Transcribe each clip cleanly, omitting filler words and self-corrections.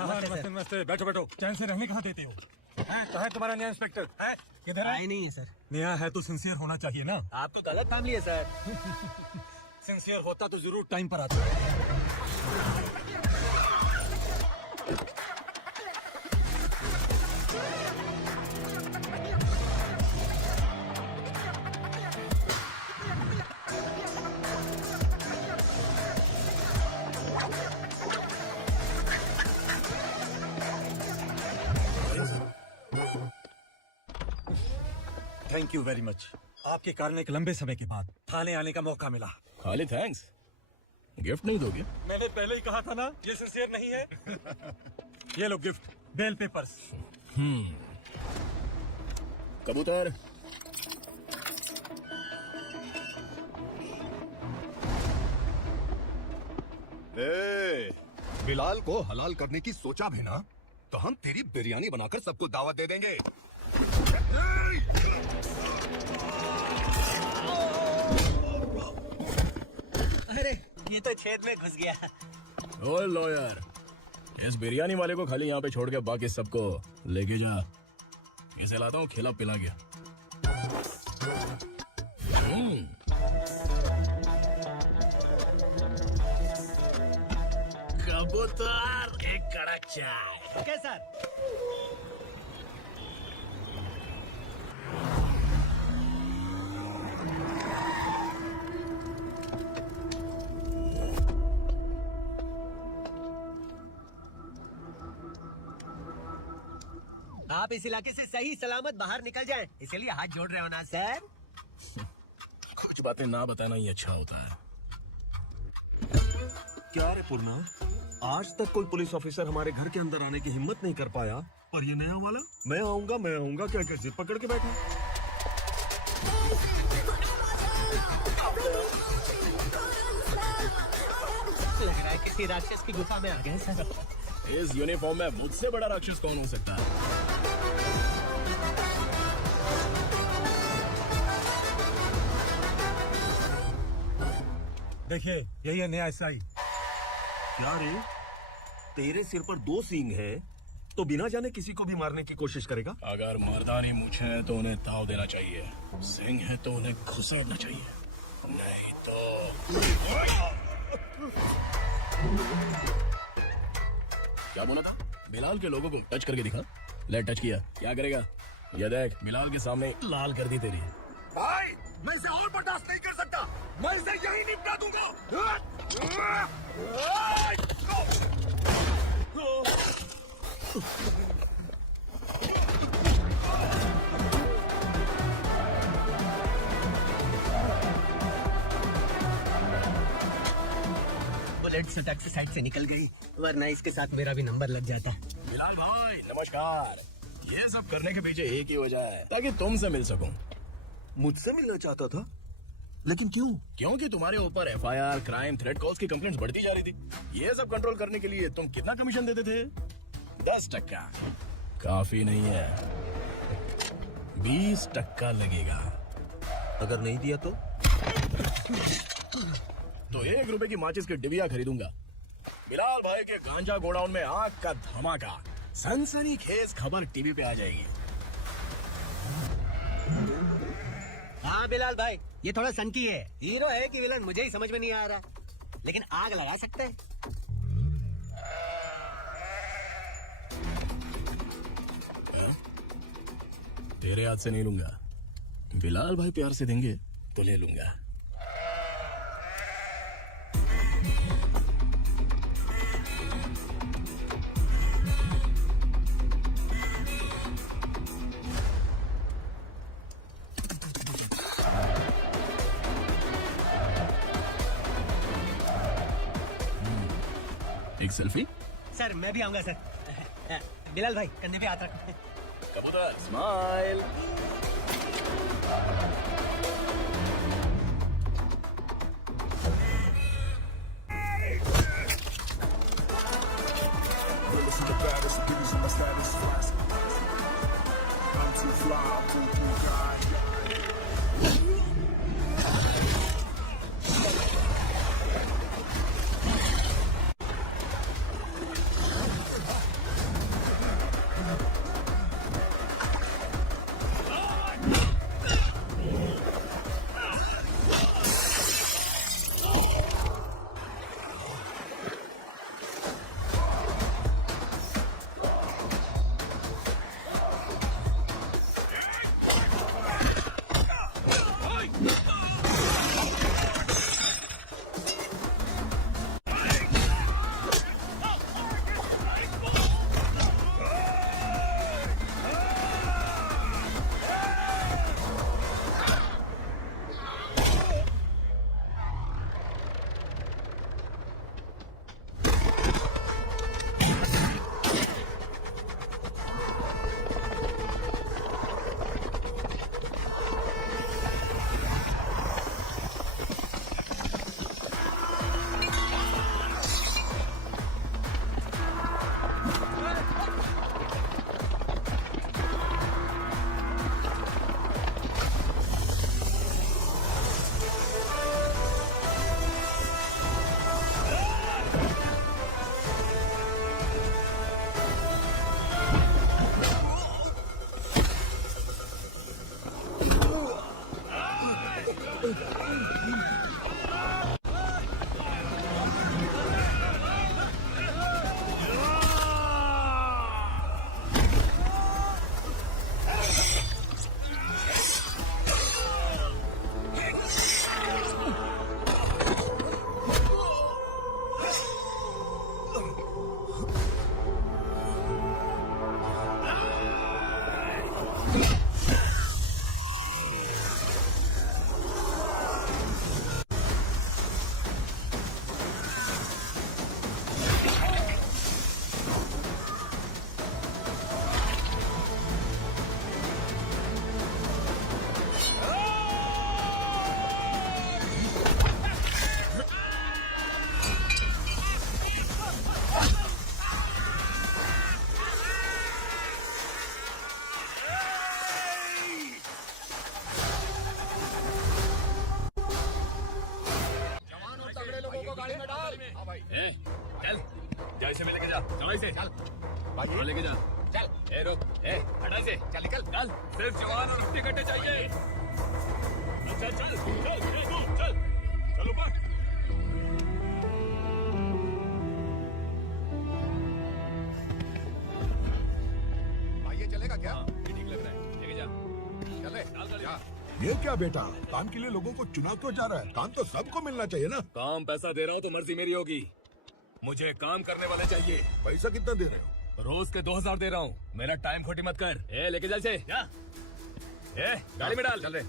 हाँ नमस्ते नमस्ते, बैठो बैठो। चैन से रहने कहाँ देते हो? कहाँ है तुम्हारा नया इंस्पेक्टर? है किधर है? आए नहीं है सर। नया है तो सिंसियर होना चाहिए ना। आप तो गलत काम लिए सर। सिंसियर होता तो जरूर टाइम पर आता। Thank you very much. आपके कारण एक लंबे समय के बाद थाने आने का मौका मिला। खाली थैंक्स, गिफ्ट नहीं दोगे? मैंने पहले ही कहा था ना, ये सिंसियर नहीं है। ये लो गिफ्ट, बेल पेपर्स। कबूतर, बिलाल को हलाल करने की सोचा भी ना, तो हम तेरी बिरयानी बनाकर सबको दावत दे देंगे। अरे ये तो छेद में घुस गया। ओ लॉयर, इस बिरयानी वाले को खाली यहाँ पे छोड़ के बाकी सबको लेके जा। इसे लाता हूँ खिला पिला के। कबूतर, एक कड़क चाय। Okay sir. आप इस इलाके से सही सलामत बाहर निकल जाएं, इसलिए हाथ जोड़ रहे हो ना सर। कुछ बातें ना बताना ही अच्छा होता है। क्या रे पूर्णा, आज तक कोई पुलिस ऑफिसर हमारे घर के अंदर आने की हिम्मत नहीं कर पाया, पर ये नया वाला मैं आऊंगा क्या कैसे पकड़ के बैठा। लग रहा है किसी राक्षस की गुफा में आ गए सर। इस यूनिफॉर्म में मुझसे बड़ा राक्षस कौन हो सकता है? देखिए, यही है नया एसआई। क्या रे, तेरे सिर पर 2 सींग है तो बिना जाने किसी को भी मारने की कोशिश करेगा? अगर मर्दानी मूछें हैं तो उन्हें ताव देना चाहिए, सिंह है तो उन्हें घुसेड़ना चाहिए, नहीं तो। क्या बोला था? बिलाल के लोगों को टच करके दिखा। ले टच किया, क्या करेगा? ये देख, बिलाल के सामने लाल कर दी तेरी। भाई, मैं इसे और बर्दाश्त नहीं कर सकता। मैं इसे यहीं निपटा दूंगा। बुलेट सुटक से साइड से निकल गई, वरना इसके साथ मेरा भी नंबर लग जाता। बिलाल भाई नमस्कार। ये सब करने के पीछे एक ही वजह है, ताकि तुमसे मिल सकूं। मुझसे मिलना चाहता था, लेकिन क्यों? क्योंकि तुम्हारे ऊपर एफआईआर, क्राइम, थ्रेट कॉल्स की कंप्लेंट्स बढ़ती जा रही थी। ये सब कंट्रोल करने के लिए तुम कितना कमीशन देते थे? 10%। काफी नहीं है, 20% लगेगा। अगर नहीं दिया तो 1 रुपए की माचिस के डिबिया खरीदूंगा। बिलाल भाई के गांजा गोडाउन में आग का धमाका, सनसनीखेज खबर टीवी पे आ जाएगी। हाँ बिलाल भाई, ये थोड़ा सनकी है। हीरो है कि विलन मुझे ही समझ में नहीं आ रहा, लेकिन आग लगा सकता है। तेरे हाथ से नहीं लूंगा, बिलाल भाई प्यार से देंगे तो ले लूंगा। एक सेल्फी? सर मैं भी आऊंगा सर। बिलाल भाई कंधे पे हाथ रखो। कबूतर स्माइल। गाड़ी में डाल। हाँ भाई। चल जा इसे लेके जा, चलो इसे चल भाई लेके जा चल। रुक हटा इसे, चल निकल चल। सिर्फ जवान और हट्टे कट्टे चाहिए। चल चल चल चल चलो ऊपर। भाई ये चलेगा क्या? ये ठीक लग रहा है, लेके जा। चले डाल गाड़ी में। ये क्या बेटा, काम के लिए लोगों को चुना क्यों जा रहा है? काम तो सबको मिलना चाहिए ना। काम पैसा दे रहा हूँ तो मर्जी मेरी होगी, मुझे काम करने वाले चाहिए। पैसा कितना दे रहे हो? रोज के 2000 दे रहा हूँ, मेरा टाइम खोटी मत कर। लेके जा इसे, जा। गाड़ी में डाल, चल रहे।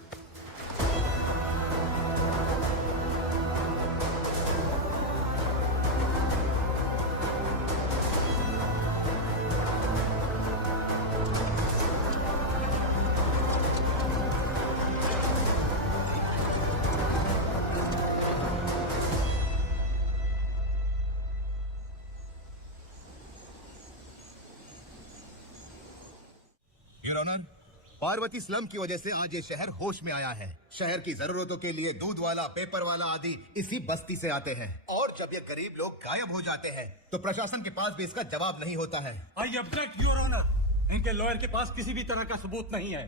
योर ऑनर, पार्वती स्लम की वजह से आज ये शहर होश में आया है। शहर की जरूरतों के लिए दूध वाला, पेपर वाला आदि इसी बस्ती से आते हैं, और जब ये गरीब लोग गायब हो जाते हैं तो प्रशासन के पास भी इसका जवाब नहीं होता है। आई ऑब्जेक्ट योर ऑनर, इनके लॉयर के पास किसी भी तरह का सबूत नहीं है।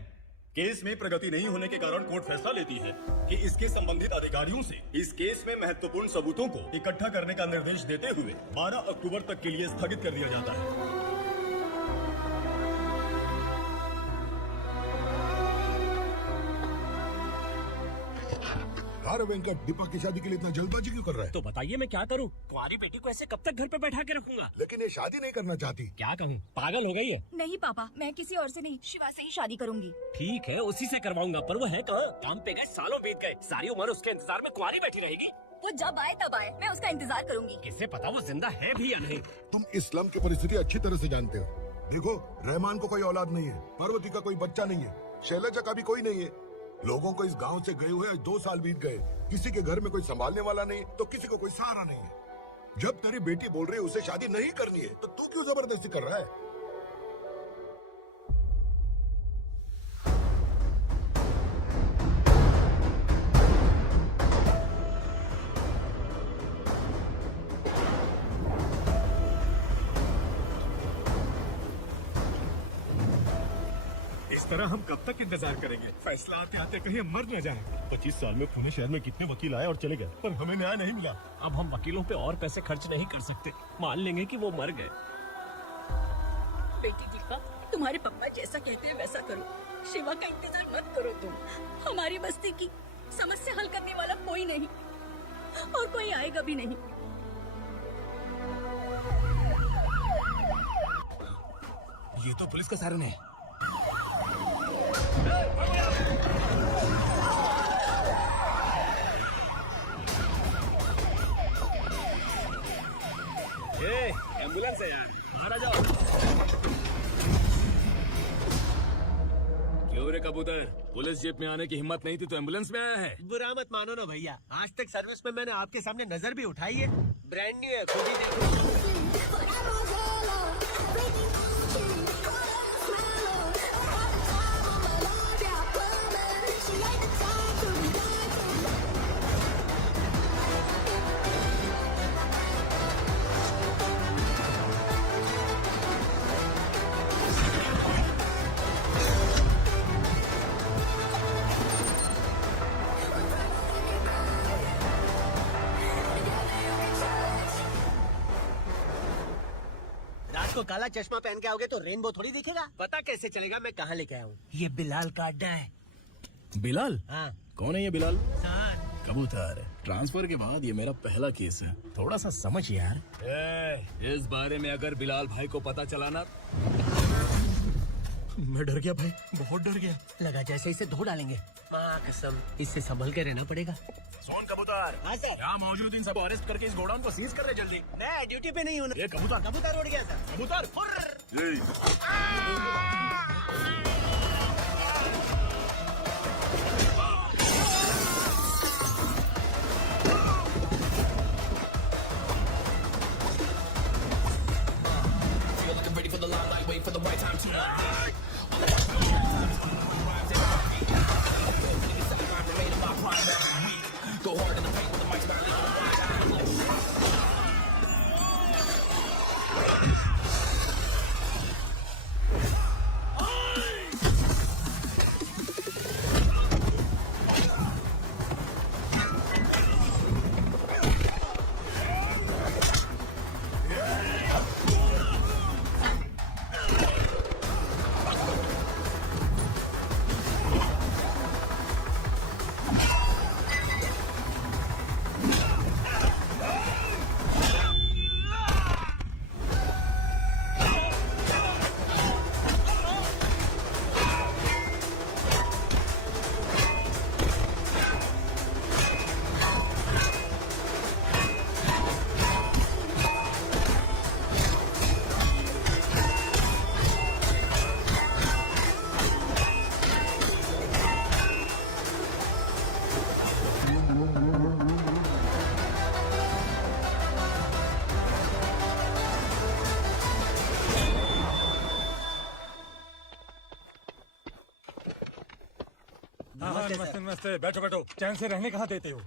केस में प्रगति नहीं होने के कारण कोर्ट फैसला लेती है कि इसके संबंधित अधिकारियों से इस केस में महत्वपूर्ण सबूतों को इकट्ठा करने का निर्देश देते हुए 12 अक्टूबर तक के लिए स्थगित कर दिया जाता है। अरे वेंकट, दीपक की शादी के लिए इतना जल्दबाजी क्यों कर रहा है? तो बताइए मैं क्या करूं? कुंवारी बेटी को ऐसे कब तक घर पे बैठा के रखूंगा? लेकिन ये शादी नहीं करना चाहती। क्या कहूँ, पागल हो गई है? नहीं पापा, मैं किसी और से नहीं, शिवा से ही शादी करूंगी। ठीक है, उसी से करवाऊंगा, पर वो है कहाँ? काम पे गए, सालों बीत गए, सारी उम्र उसके इंतजार में कुंवारी बैठी रहेगी। वो जब आए तब आए, मैं उसका इंतजार करूंगी। किससे पता वो जिंदा है भी या नहीं? तुम इस्लाम की परिस्थिति अच्छी तरह से जानते हो। देखो, रहमान को कोई औलाद नहीं है, पार्वती का कोई बच्चा नहीं है, शैलजा का भी कोई नहीं है। लोगों को इस गांव से गए हुए आज 2 साल बीत गए। किसी के घर में कोई संभालने वाला नहीं, तो किसी को कोई सहारा नहीं है। जब तेरी बेटी बोल रही है उसे शादी नहीं करनी है, तो तू क्यों जबरदस्ती कर रहा है? इस तरह हम कब तक इंतजार करेंगे? फैसला आते आते कहीं हम मर न जाए। 25 साल में पुणे शहर में कितने वकील आए और चले गए, पर हमें न्याय नहीं मिला। अब हम वकीलों पे और पैसे खर्च नहीं कर सकते, मान लेंगे कि वो मर गए। बेटी दीपा, तुम्हारे पापा जैसा कहते हैं वैसा करो। शिवा का इंतजार मत करो तुम। हमारी बस्ती की समस्या हल करने वाला कोई नहीं, और कोई आएगा भी नहीं। ये तो पुलिस का सायरन है। एम्बुलेंस है यार, बाहर आ जाओ। क्यों रे कबूतर, पुलिस जीप में आने की हिम्मत नहीं थी तो एम्बुलेंस में आया है? बुरा मत मानो ना भैया, आज तक सर्विस में मैंने आपके सामने नजर भी उठाई है। ब्रांड न्यू है, खुद ही देखो। रात को काला चश्मा पहन के आओगे तो रेनबो थोड़ी दिखेगा। पता कैसे चलेगा मैं कहाँ लेके आया हूँ? ये बिलाल का अड्डा है। बिलाल? हाँ कौन है ये बिलाल? सर, कबूतर, ट्रांसफर के बाद ये मेरा पहला केस है, थोड़ा सा समझ यार। इस बारे में अगर बिलाल भाई को पता चला ना, मैं डर गया भाई, बहुत डर गया। लगा जैसे इसे धो डालेंगे। माँ कसम, इससे संभल के रहना पड़ेगा। सोन कबूतर, हाँ सर। यहाँ मौजूद इन सब अरेस्ट करके इस गोडाउन को सीज कर रहे जल्दी। मैं ड्यूटी पे नहीं हूँ। ये कबूतर, कबूतर उड़ गया सर। कबूतर, नमस्ते नमस्ते, बैठो बैठो। चैन से रहने कहाँ देते हो?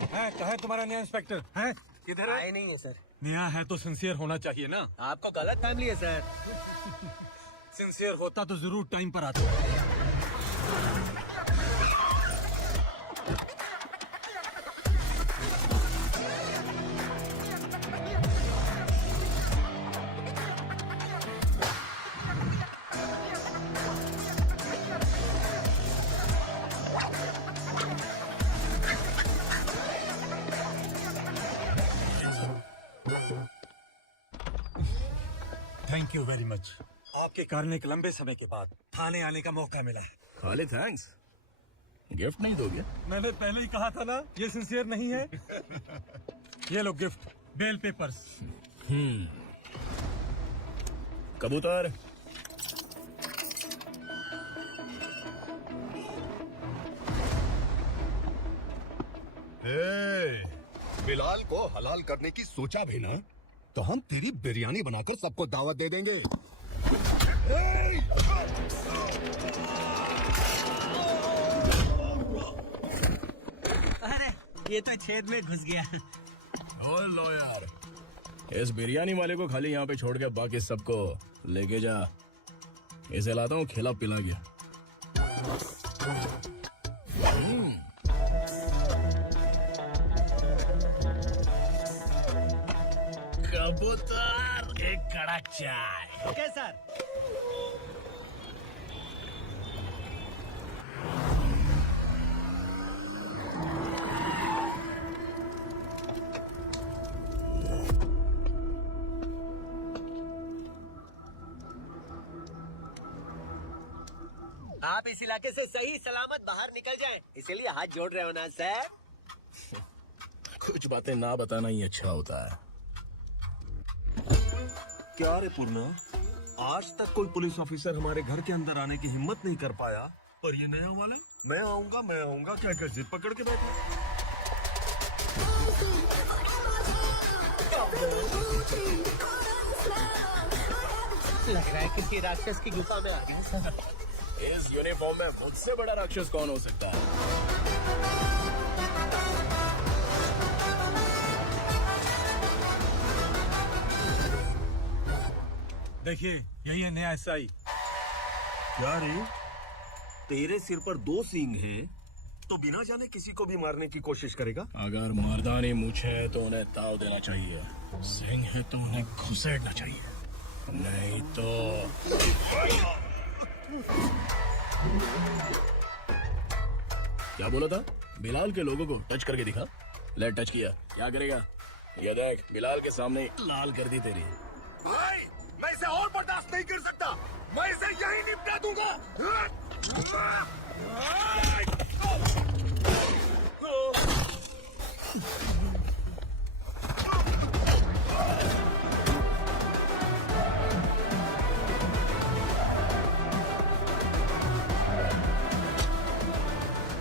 है कहा है तुम्हारा नया इंस्पेक्टर है? किधर है? आए नहीं है सर। नया है तो सिंसियर होना चाहिए ना। आपको गलत फैमिली है सर। सिंसियर होता तो जरूर टाइम पर आता। Thank you very much. आपके कारण एक लंबे समय के बाद थाने आने का मौका मिला है। खाली थैंक्स, गिफ्ट नहीं दोगे? मैंने पहले ही कहा था ना, ये सिंसियर नहीं है। ये लो गिफ्ट, बेल पेपर्स। कबूतर। बिलाल को हलाल करने की सोचा भी ना, तो हम तेरी बिरयानी बनाकर सबको दावत दे देंगे। अरे ये तो छेद में घुस गया। और लो यार, इस बिरयानी वाले को खाली यहाँ पे छोड़ के बाकी सबको लेके जा। इसे लाता हूँ खिला पिला गया। कबूतर, एक कड़क चाय। Okay sir. आप इस इलाके से सही सलामत बाहर निकल जाएं, इसीलिए हाथ जोड़ रहे हो ना सर। कुछ बातें ना बताना ही अच्छा होता है। क्या रे पूर्णा, आज तक कोई पुलिस ऑफिसर हमारे घर के अंदर आने की हिम्मत नहीं कर पाया, पर ये नया वाला मैं आऊंगा क्या कर जिद पकड़ के बैठा। लग रहा है किसी राक्षस की गुफा में आ गई सर। इस यूनिफॉर्म में मुझसे बड़ा राक्षस कौन हो सकता है? देखिए, यही है नया एसआई। क्या रे, तेरे सिर पर 2 सींग हैं, तो बिना जाने किसी को भी मारने की कोशिश करेगा? अगर मर्दानी मूछ है तो उन्हें ताव देना चाहिए, सिंह है तो उन्हें घुसेड़ना चाहिए, नहीं तो। क्या बोला था? बिलाल के लोगों को टच करके दिखा। ले टच किया, क्या करेगा? ये देख, बिलाल के सामने लाल कर दी तेरी। भाई, मैं इसे और बर्दाश्त नहीं कर सकता, मैं इसे यही निपटा दूंगा।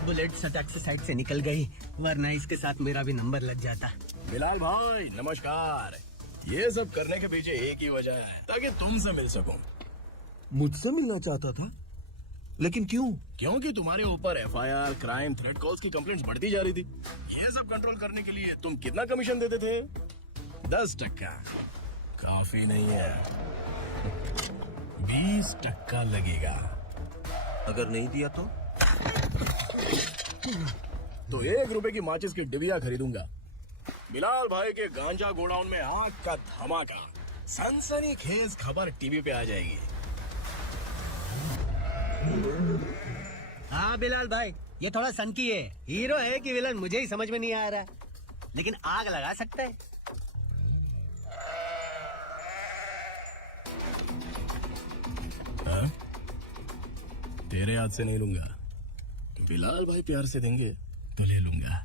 बुलेट सटक से साइड से निकल गई, वरना इसके साथ मेरा भी नंबर लग जाता। बिलाल भाई नमस्कार। ये सब करने के पीछे एक ही वजह है, ताकि तुमसे मिल सकूं। मुझसे मिलना चाहता था, लेकिन क्यों? क्योंकि तुम्हारे ऊपर एफआईआर, क्राइम, थ्रेट कॉल्स की कंप्लेंट्स बढ़ती जा रही थी। ये सब कंट्रोल करने के लिए तुम कितना कमीशन देते थे? 10%। काफी नहीं है, 20% लगेगा। अगर नहीं दिया तो 1 रुपए की माचिस की डिबिया खरीदूंगा। बिलाल भाई के गांजा गोडाउन में आग का धमाका, सनसनीखेज खबर टीवी पे आ जाएगी। हाँ बिलाल भाई, ये थोड़ा सनकी है। हीरो है कि विलन मुझे ही समझ में नहीं आ रहा, लेकिन आग लगा सकता है। हाँ? तेरे हाथ से नहीं लूंगा, बिलाल भाई प्यार से देंगे तो ले लूंगा।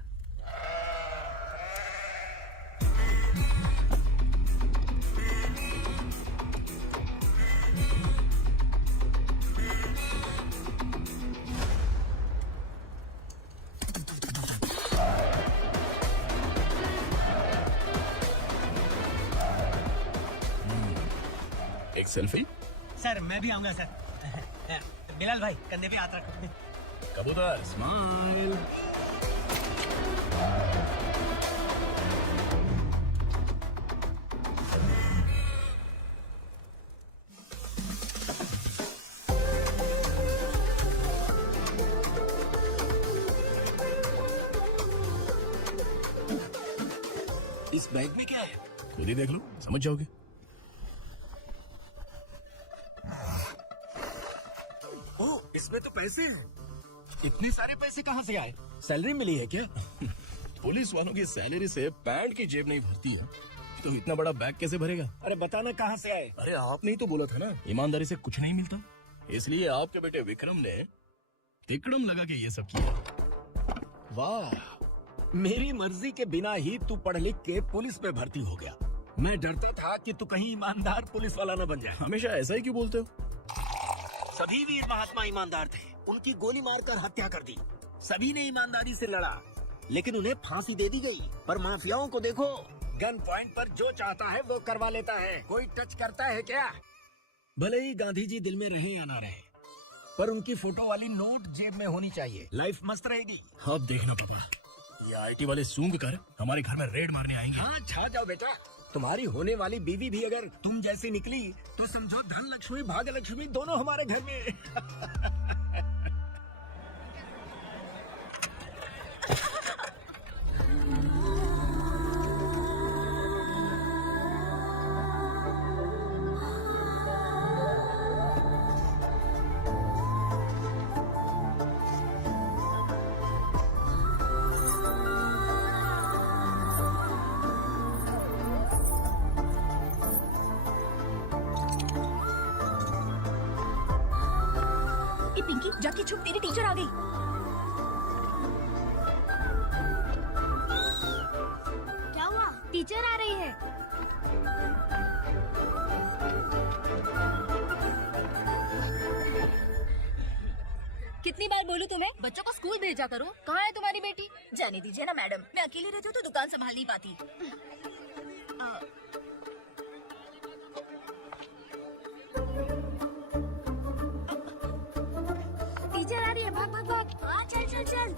एक सेल्फी। सर मैं भी आऊंगा सर। बिलाल भाई कंधे पे हाथ रखो। कबूतर स्माइल। इस बैग में क्या है? खुद ही देख लो, समझ जाओगे। ओह, इसमें तो पैसे हैं। इतने सारे पैसे कहाँ से आए? सैलरी मिली है क्या? पुलिस वालों की सैलरी से पैंट की जेब नहीं भरती है, तो इतना बड़ा बैग कैसे भरेगा? अरे बताना कहाँ से आए? अरे आपने ही तो बोला था ना, ईमानदारी से कुछ नहीं मिलता, इसलिए आपके बेटे विक्रम ने तिकड़म लगा के ये सब किया। वाह, मेरी मर्जी के बिना ही तू पढ़ लिख के पुलिस में भर्ती हो गया। मैं डरता था कि तू कहीं ईमानदार पुलिस वाला न बन जाए। हमेशा ऐसा ही क्यों बोलते हो? सभी वीर महात्मा ईमानदार थे, उनकी गोली मारकर हत्या कर दी। सभी ने ईमानदारी से लड़ा, लेकिन उन्हें फांसी दे दी गई। पर माफियाओं को देखो, गन पॉइंट पर जो चाहता है वो करवा लेता है। कोई टच करता है क्या? भले ही गांधी जी दिल में रहे या ना रहे, पर उनकी फोटो वाली नोट जेब में होनी चाहिए। लाइफ मस्त रहेगी। अब देखना पापा, ये आईटी वाले सूंघ कर हमारे घर में रेड मारने आएंगे। हाँ, छा जाओ बेटा। तुम्हारी होने वाली बीवी भी अगर तुम जैसी निकली तो समझो धन लक्ष्मी भाग्य लक्ष्मी दोनों हमारे घर में। ए पिंकी, जाके छुप, तेरी टीचर आ गई। क्या हुआ? टीचर आ रही है। कितनी बार बोलूं तुम्हें, बच्चों को स्कूल भेजा करो। कहाँ है तुम्हारी बेटी? जाने दीजिए ना मैडम, मैं अकेली रहती हूँ तो दुकान संभाल नहीं पाती। टीचर आ रही है, भाग भाग भाग। हाँ, चल चल चल।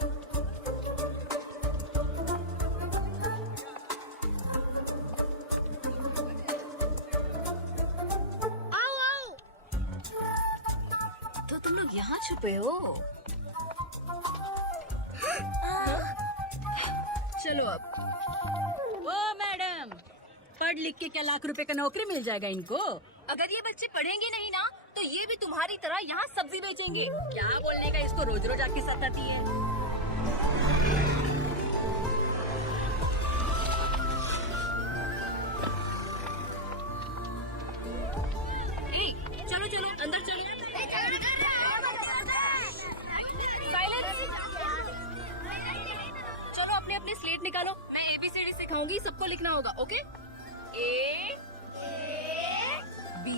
आओ आओ। तो तुम लोग यहाँ छुपे हो? चलो अब। ओ मैडम, पढ़ लिख के क्या लाख रुपए का नौकरी मिल जाएगा इनको? अगर ये बच्चे पढ़ेंगे नहीं ना तो ये भी तुम्हारी तरह यहाँ सब्जी बेचेंगे। क्या बोलने का, इसको रोज रोज आपकी साथ आती है। ए, चलो चलो अंदर चलो। साइलेंस। चलो अपने अपने स्लेट निकालो, मैं ABCD सिखाऊंगी, सबको लिखना होगा। ओके? A B।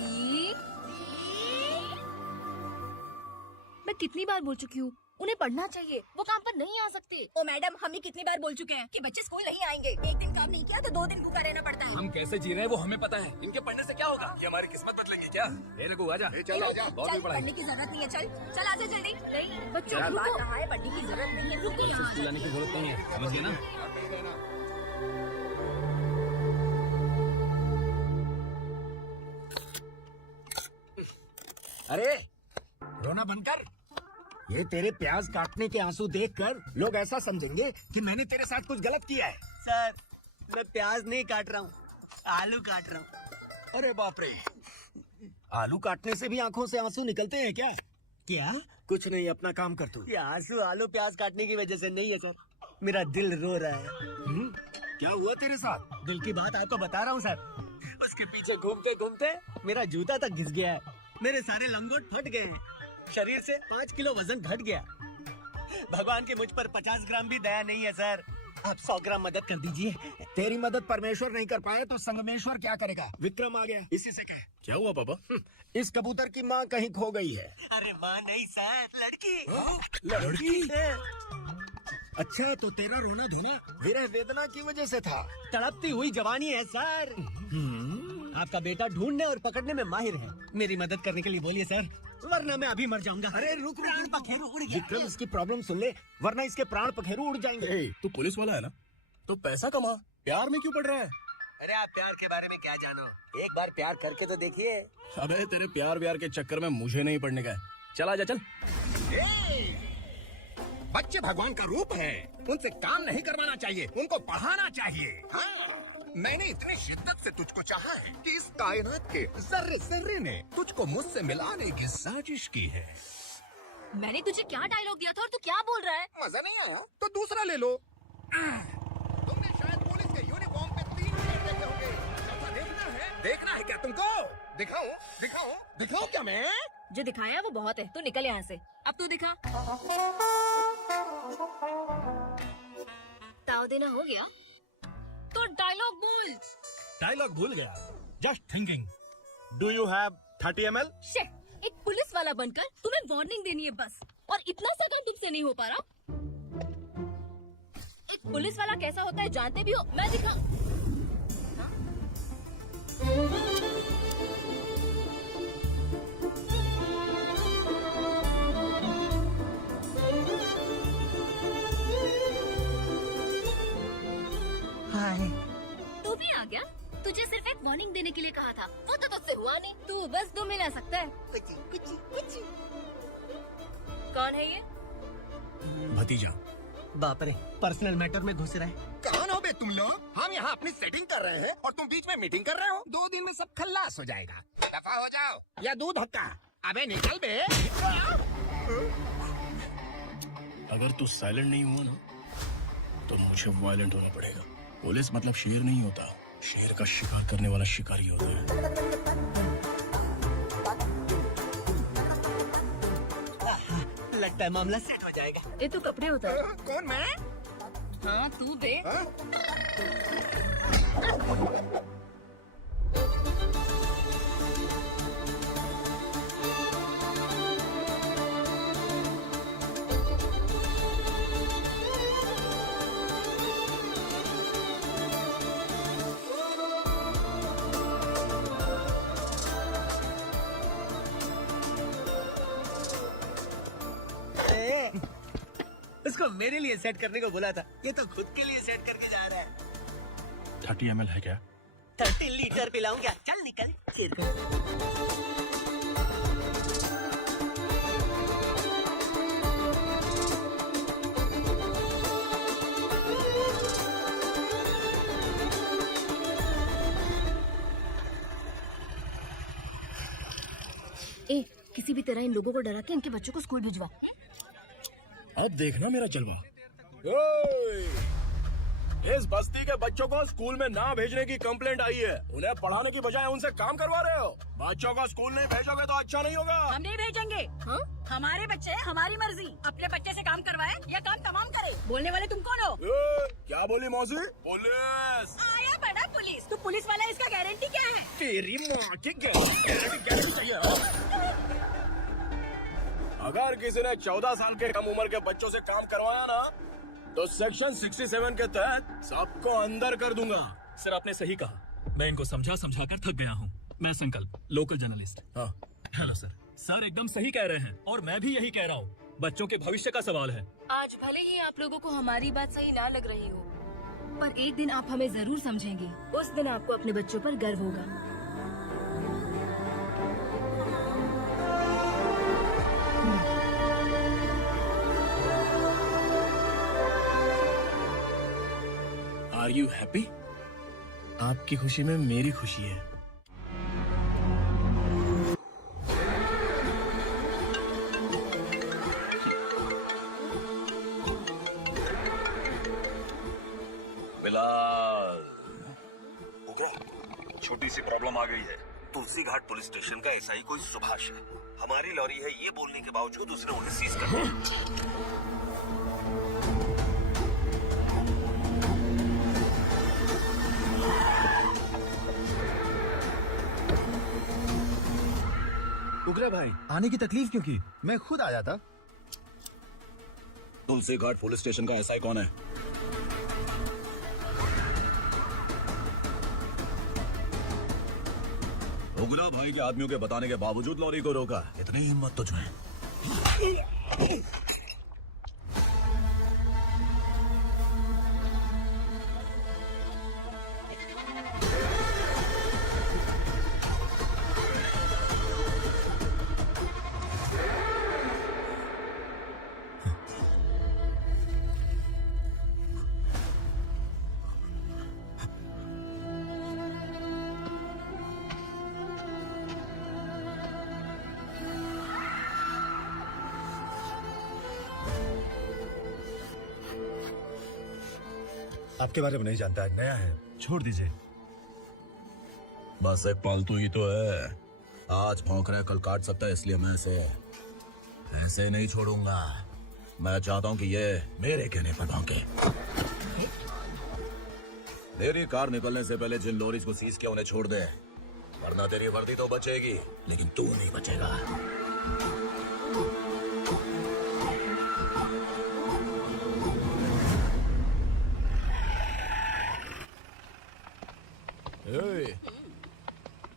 मैं कितनी बार बोल चुकी हूँ, उन्हें पढ़ना चाहिए, वो काम पर नहीं आ सकते। ओ मैडम, हम ही कितनी बार बोल चुके हैं कि बच्चे स्कूल नहीं आएंगे। एक दिन काम नहीं किया तो 2 दिन भूखा रहना पड़ता है। हम कैसे जी रहे हैं वो हमें पता है, इनके पढ़ने से क्या होगा? ये हमारी किस्मत बदलेगी क्या? ए रघु आजा। चल आजा। चल, पढ़ने की जरूरत नहीं है। चल चल आजा जल्दी। नहीं बच्चों को बात कहा है, पढ़ने की जरूरत नहीं है। रुको यहाँ। स्कूल आने की जरूरत नहीं है, समझ गए ना? अरे रोना बंद कर। ये तेरे प्याज काटने के आंसू देखकर लोग ऐसा समझेंगे कि मैंने तेरे साथ कुछ गलत किया है। सर, मैं प्याज नहीं काट रहा हूँ, आलू काट रहा हूँ। अरे बाप रे, आलू काटने से भी आंखों से आंसू निकलते हैं क्या? क्या? कुछ नहीं, अपना काम कर तू। ये आंसू आलू प्याज काटने की वजह से नहीं है सर, मेरा दिल रो रहा है। क्या हुआ तेरे साथ? दिल की बात आपको बता रहा हूँ सर। उसके पीछे घूमते घूमते मेरा जूता तक घिस गया है, मेरे सारे लंगोट फट गए हैं, शरीर से 5 किलो वजन घट गया। भगवान की मुझ पर 50 ग्राम भी दया नहीं है सर, आप 100 ग्राम मदद कर दीजिए। तेरी मदद परमेश्वर नहीं कर पाए तो संगमेश्वर क्या करेगा? विक्रम आ गया, इसी से कह। क्या हुआ पापा? इस कबूतर की माँ कहीं खो गई है। अरे माँ नहीं सर, लड़की। लड़की? अच्छा, तो तेरा रोना धोना विरह वेदना की वजह से था। तड़पती हुई जवानी है सर। आपका बेटा ढूंढने और पकड़ने में माहिर है, मेरी मदद करने के लिए बोलिए सर। वरना मैं अभी मर जाऊंगा। अरे रुक रुक, पखेरु उड़ गया। विक्रम, इसकी प्रॉब्लम सुन ले, वरना इसके प्राण पखेरु उड़ जाएंगे। तू पुलिस वाला है ना, तो पैसा कमा, प्यार में क्यों पड़ रहा है? अरे आप प्यार के बारे में क्या जानो, एक बार प्यार करके तो देखिए। अबे तेरे प्यार व्यार के चक्कर में मुझे नहीं पड़ने का है। चला जा, चल। बच्चे भगवान का रूप है, उनसे काम नहीं करवाना चाहिए, उनको पढ़ाना चाहिए। हाँ, मैंने इतनी शिद्दत से तुझको चाहा है कि इस कायनात के जर्रे जर्रे ने तुझको मुझसे मिलाने की साजिश की है। मैंने तुझे क्या डायलॉग दिया था और तू क्या बोल रहा है? मजा नहीं आया तो दूसरा ले लो। तुमने शायद पुलिस के यूनिफॉर्म पे 3 शेर देखे होंगे। ऐसा देखना है क्या तुमको? दिखाऊं दिखाऊं दिखाऊं क्या मैं? जो दिखाया वो बहुत है, तू निकल यहाँ से। अब तू दिखा। ताव देना हो गया तो डायलॉग बोल। डायलॉग भूल गया। Just thinking, do you have 30 ml? Shit, एक पुलिस वाला बनकर तुम्हें वार्निंग देनी है बस, और इतना सा काम तुमसे नहीं हो पा रहा। एक पुलिस वाला कैसा होता है जानते भी हो? मैं दिखा। हाय। तू भी आ गया? तुझे सिर्फ एक वार्निंग देने के लिए कहा था, वो तो तुझसे हुआ नहीं। तू बस 2 मिला सकता है। कौन है ये? भतीजा। बाप रे, पर्सनल मैटर में घुस रहा है। कौन हो बे तुम लोग? हम यहाँ अपनी सेटिंग कर रहे हैं और तुम बीच में मीटिंग कर रहे हो। 2 दिन में सब खल्लास हो जाएगा। दफा हो जाओ या दूध हक्का। अबे निकल बे। अगर तू साइलेंट नहीं हुआ ना, तो मुझे वायलेंट होना पड़ेगा। पुलिस मतलब शेर नहीं होता, शेर का शिकार करने वाला शिकारी होता है। लगता है मामला सेट हो जाएगा। ये तो कपड़े उतार। कौन मैं? हाँ तू बे। उसको मेरे लिए सेट करने को बोला था, ये तो खुद के लिए सेट करके जा रहा है। 30 ml है क्या? 30 लीटर पिलाऊं क्या? चल निकल। ए, किसी भी तरह इन लोगों को डरा के इनके बच्चों को स्कूल भिजवा। अब देखना मेरा जलवा। इस बस्ती के बच्चों को स्कूल में ना भेजने की कंप्लेंट आई है। उन्हें पढ़ाने की बजाय उनसे काम करवा रहे हो। बच्चों को स्कूल नहीं भेजोगे तो अच्छा नहीं होगा। हम नहीं भेजेंगे। हाँ? हमारे बच्चे हमारी मर्जी। अपने बच्चे से काम करवाए या काम तमाम करे। बोलने वाले तुम कौन हो? क्या बोली मौसी? पुलिस आया बड़ा पुलिस। तो पुलिस वाला, इसका गारंटी क्या है? तेरी माँ की गारंटी चाहिए। अगर किसी ने 14 साल के कम उम्र के बच्चों से काम करवाया ना, तो सेक्शन 67 के तहत सबको अंदर कर दूंगा। सर आपने सही कहा, मैं इनको समझा समझा कर थक गया हूँ। मैं संकल्प, लोकल जर्नलिस्ट। हाँ। Hello sir. सर एकदम सही कह रहे हैं और मैं भी यही कह रहा हूँ। बच्चों के भविष्य का सवाल है। आज भले ही आप लोगों को हमारी बात सही ना लग रही हो, पर एक दिन आप हमें जरूर समझेंगे। उस दिन आपको अपने बच्चों पर गर्व होगा। Are you happy? आपकी खुशी में मेरी खुशी है। बिलाल, छोटी सी प्रॉब्लम आ गई है। तुलसी घाट पुलिस स्टेशन का एसआई कोई सुभाष है। हमारी लॉरी है ये बोलने के बावजूद उसने उन्हें सीज कर दिया। उग्र भाई, आने की तकलीफ क्यों की? मैं खुद आया था। तुलसी घाट पुलिस स्टेशन का एसआई कौन है? उगला भाई के आदमियों के बताने के बावजूद लॉरी को रोका। इतनी हिम्मत तुझ में? आपके बारे में नहीं जानता है, नया है, छोड़ दीजिए। बस एक पालतू ही तो है। आज भौंक रहा है, कल काट सकता है, इसलिए मैं ऐसे नहीं छोड़ूंगा। मैं चाहता हूं कि ये मेरे कहने पर भौंके। तेरी कार निकलने से पहले जिन लॉरीज को सीज किया उन्हें छोड़ दे, वरना तेरी वर्दी तो बचेगी लेकिन तू नहीं बचेगा।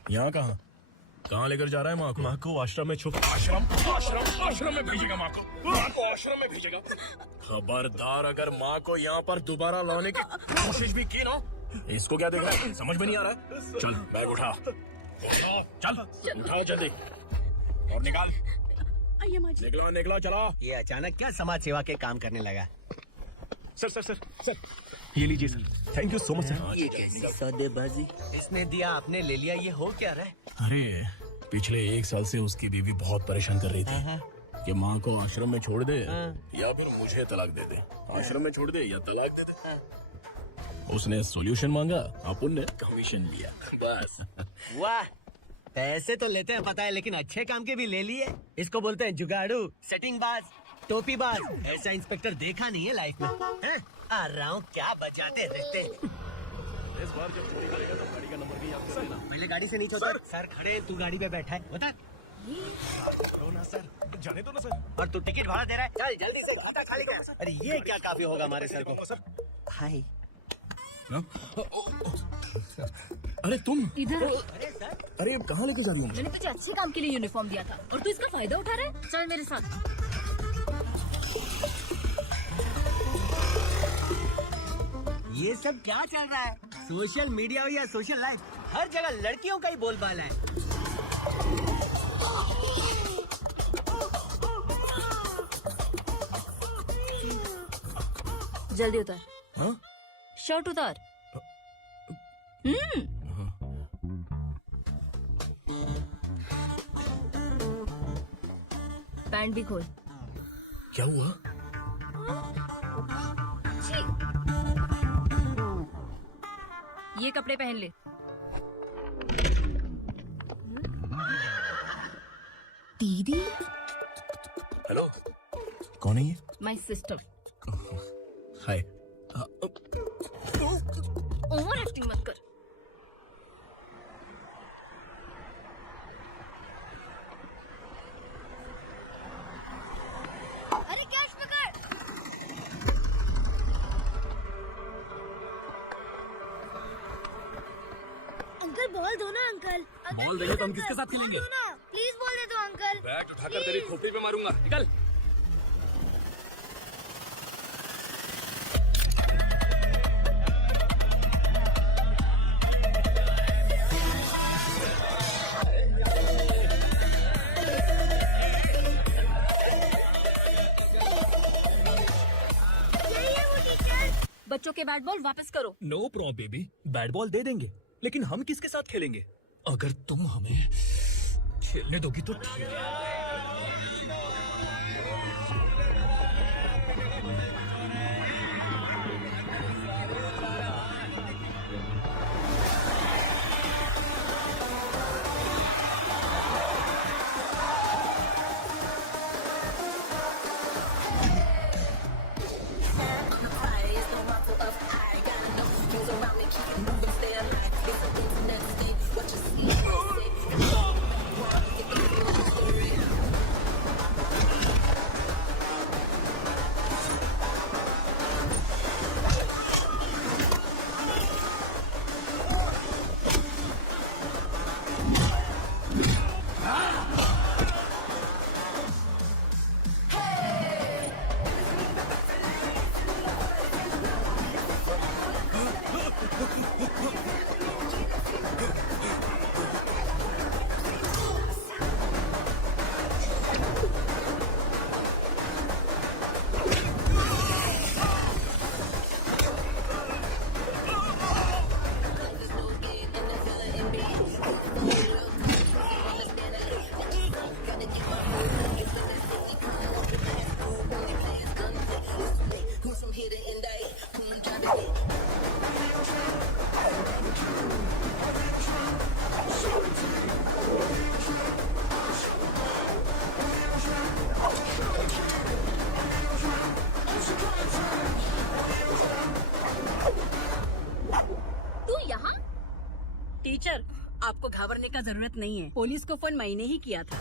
यहाँ कहाँ लेकर जा रहा है माँ को आश्रम में छुप आश्रम में भेजेगा माँ को आश्रम में भेजेगा। खबरदार अगर माँ को यहाँ पर दोबारा लाने की कोशिश भी की ना। इसको क्या देख रहा है, समझ में नहीं आ रहा है। चल बैग उठा, चल उठा जल्दी और निकाल। निकला चला। ये अचानक क्या समाज सेवा के काम करने लगा? सर ये लीजिए sir, thank you so much sir. ये कैसी सौदेबाजी? इसने दिया आपने ले लिया, ये हो क्या रहा है? अरे पिछले 1 साल से उसकी बीवी बहुत परेशान कर रही थी कि माँ को आश्रम में छोड़ दे या फिर मुझे तलाक दे दे। आश्रम में छोड़ दे या तलाक दे दे। उसने सॉल्यूशन मांगा, अपन ने कमीशन लिया, बस। वाह, पैसे तो लेते हैं पता है, लेकिन अच्छे काम के भी ले लिए। इसको बोलते हैं जुगाड़ू, सेटिंग बाज, टोपी बाज। ऐसा इंस्पेक्टर देखा नहीं है लाइफ में। हैं? आ रहा हूँ, क्या बजाते रहते हैं। इस बार जब चोरी करेगा तो गाड़ी का नंबर भी याद कर लेना। पहले गाड़ी से नीचे उतर। सर खड़े, तू गाड़ी पे बैठा है, बता। ना सर, जाने दो ना सर। और तू टिकट भाड़ा दे रहा है, चल जल्दी से खाता खाली कर। अरे ये क्या काफी होगा हमारे सर को। हाय। अरे तुम इधर अरे कहाँ लेकर जा रही हो? मैंने तुझे अच्छे काम के लिए यूनिफॉर्म दिया था और तू इसका फायदा उठा रहा है। चल मेरे साथ। ये सब क्या चल रहा है? सोशल मीडिया हो या सोशल लाइफ, हर जगह लड़कियों का ही बोलबाला है। जल्दी उतर। हाँ? शर्ट उतार। पैंट भी खोल। क्या हुआ? छी। ये कपड़े पहन ले। दीदी, हेलो, कौन है ये? My sister. Hi. Over acting मत कर। अरे कैच पकड़। अंकल बॉल दो ना अंकल। बॉल देंगे तो हम किसके साथ खेलेंगे? प्लीज बॉल दे दो अंकल। बैट उठाकर तेरी खोपड़ी पे मारूंगा, निकल। बच्चों के बैट बॉल वापस करो। No problem baby, bat ball दे देंगे, लेकिन हम किसके साथ खेलेंगे? अगर तुम हमें खेलने दोगी तो ठीक है। टीचर, आपको घबराने का जरूरत नहीं है। पुलिस को फोन मैंने ही किया था।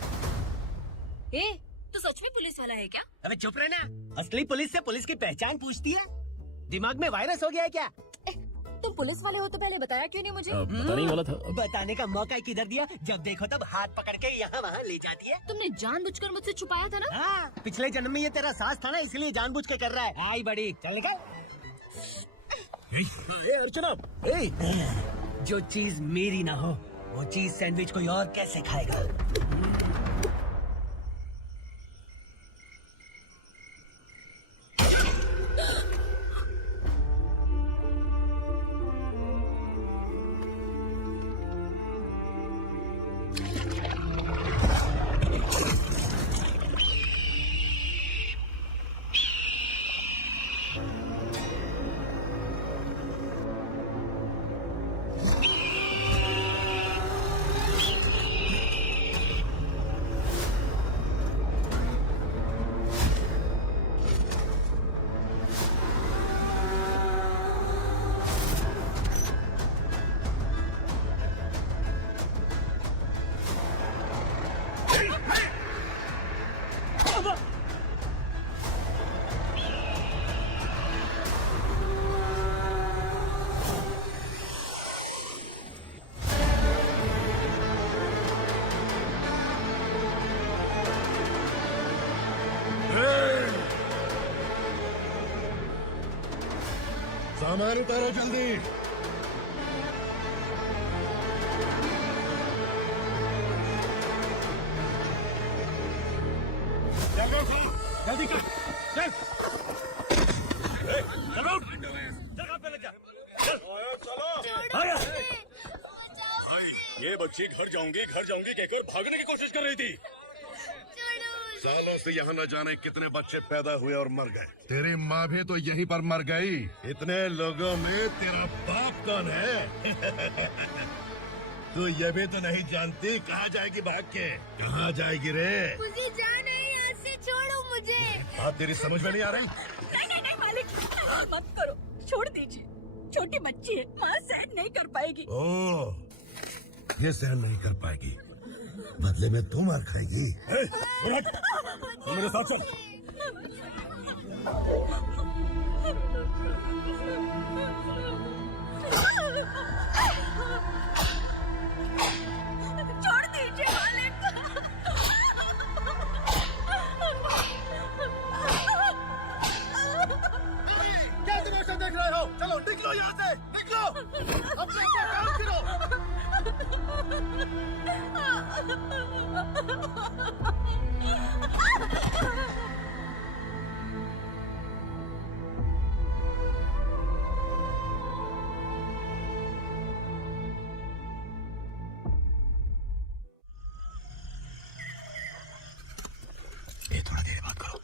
तू सच में पुलिस वाला है क्या? अबे चुप रहना। असली पुलिस से पुलिस की पहचान पूछती है? दिमाग में वायरस हो गया है क्या? तुम पुलिस वाले हो तो पहले बताया क्यों नहीं मुझे? पता नहीं वाला था। बताने का मौका किधर दिया? जब देखो तब हाथ पकड़ के यहाँ वहाँ ले जाती है। तुमने जानबूझकर मुझसे छुपाया था ना? हाँ, पिछले जन्म में ये तेरा सास था ना, इसलिए जानबूझ के कर रहा है। आई बड़ी, चल निकल। अर्चना, जो चीज मेरी ना हो, वो चीज सैंडविच कोई और कैसे खाएगा? सामान उतारो जल्दी। जल्दी कर, चल। ये बच्ची घर जाऊंगी कहकर भागने की कोशिश कर रही थी। सालों से यहाँ न जाने कितने बच्चे पैदा हुए और मर गए। तेरी माँ भी तो यहीं पर मर गई। इतने लोगों में तेरा बाप कौन है? तू ये भी तो नहीं जानती कहाँ जाएगी भाग के? कहाँ जाएगी रे? मुझे जाना है यहाँ से, छोड़ो मुझे। बात तेरी समझ में नहीं आ रही? नहीं मालिक, मत करो, छोड़ दीजिए। छोटी बच्ची है, माँ सहन नहीं कर पाएगी। ओह, ये सहन नहीं कर पाएगी, बदले में तू मार खाएगी। मेरे साथ चल। छोड़ दीजिए मालिक। क्या तमाशा देख रहे हो? चलो निकलो यहाँ से, निकलो। अपने काम करो। ये थोड़ा देर बात करो,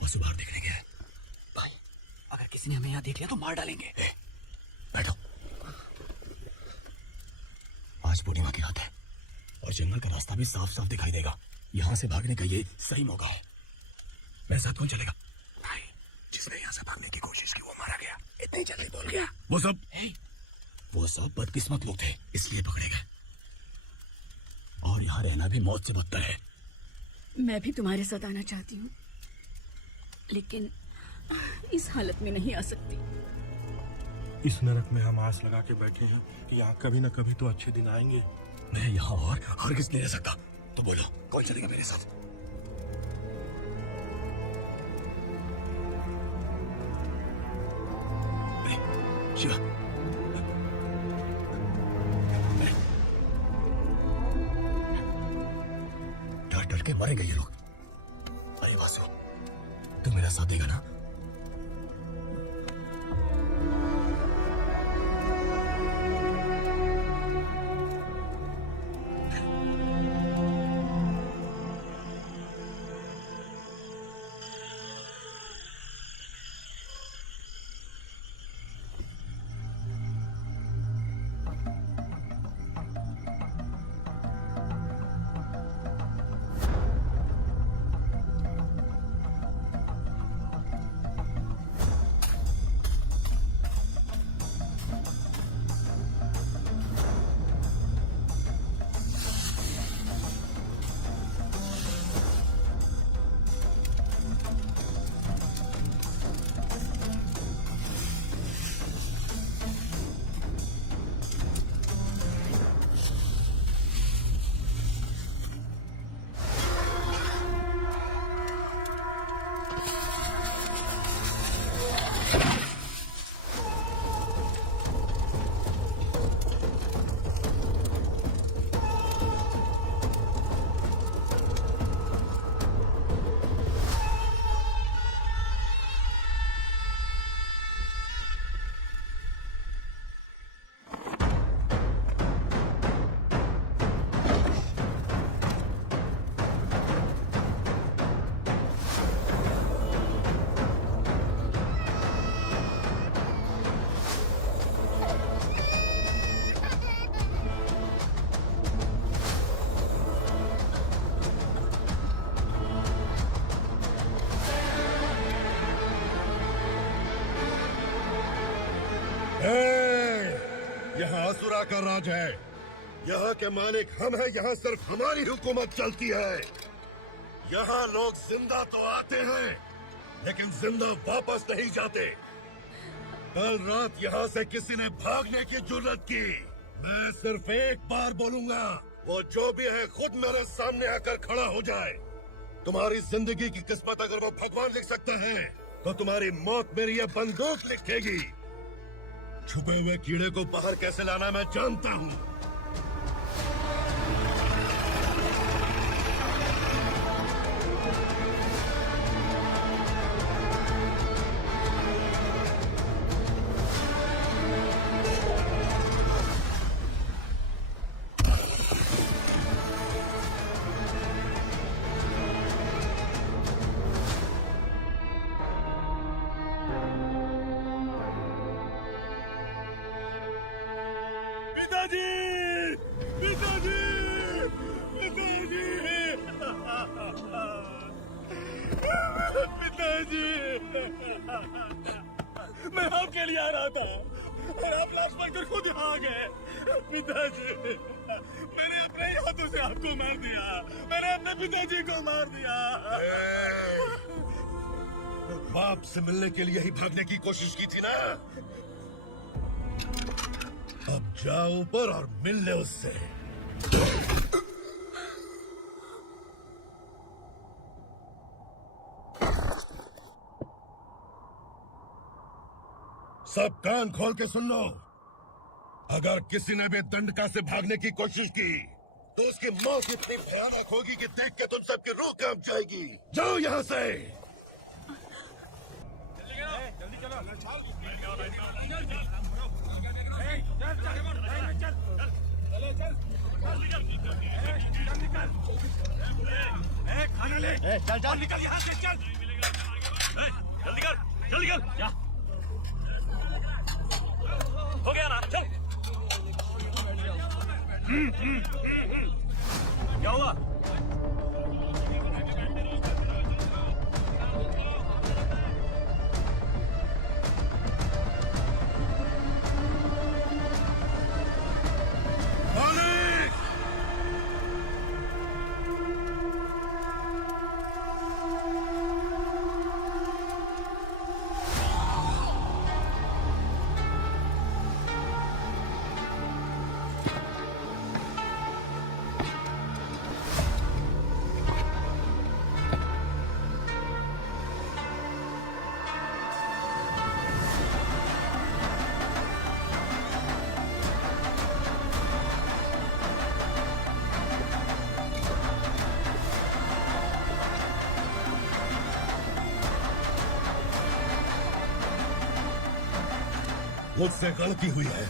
वो से बाहर देखने गया है। भाई, अगर किसी ने हमें यहाँ देख लिया तो मार डालेंगे। बैठो। आज पूर्णिमा की रात है और जंगल का रास्ता भी साफ साफ दिखाई देगा। यहाँ से भागने का ये सही मौका है। मेरे साथ कौन चलेगा? भाई, जिसने यहाँ से भागने की कोशिश की वो मारा गया। इतनी जल्दी बोल गया। वो सब बदकिस्मत लोग थे, इसलिए पकड़े गए। और यहाँ रहना भी मौत से बदतर है। मैं भी तुम्हारे साथ आना चाहती हूँ, लेकिन इस हालत में नहीं आ सकती। इस नरक में हम आस लगा के बैठे हैं कि यहाँ कभी न कभी तो अच्छे दिन आएंगे। मैं यहाँ और हरगिज़ नहीं रह सकता। तो बोलो, कौन चलेगा मेरे साथ? शिवा, डर डर के मरेंगे ये लोग। अरे वासु, तू मेरा साथ देगा ना? असुरा का राज है। यहाँ के मालिक हम हैं, यहाँ सिर्फ हमारी हुकूमत चलती है। यहाँ लोग जिंदा तो आते हैं लेकिन जिंदा वापस नहीं जाते। कल रात यहाँ से किसी ने भागने की जुर्रत की, मैं सिर्फ एक बार बोलूंगा, वो जो भी है खुद मेरे सामने आकर खड़ा हो जाए। तुम्हारी जिंदगी की किस्मत अगर वो भगवान लिख सकता है तो तुम्हारी मौत मेरी ये बंदूक लिखेगी। छुपे हुए कीड़े को बाहर कैसे लाना मैं जानता हूँ। पिताजी, पिताजी, पिताजी, पिताजी, मैं आपके लिए आ रहा था और आप लाश बनकर खुद यहाँ आ गए। पिताजी, मैंने अपने ही हाथों से आपको मार दिया, मैंने अपने पिताजी को मार दिया। बाप से मिलने के लिए ही भागने की कोशिश की थी ना? अब जाओ ऊपर और मिल ले उससे। सब कान खोल के सुन लो। अगर किसी ने भी दंडका से भागने की कोशिश की तो उसकी मौत इतनी भयानक होगी कि देख के तुम सबकी रूह कांप जाएगी। जाओ यहाँ से। जल्दी चलो, खाना ले। चल चल निकल यहाँ से, चल जल्दी कर, जल्दी कर। क्या हो गया ना? चल। क्या हुआ? मुझसे गलती हुई है,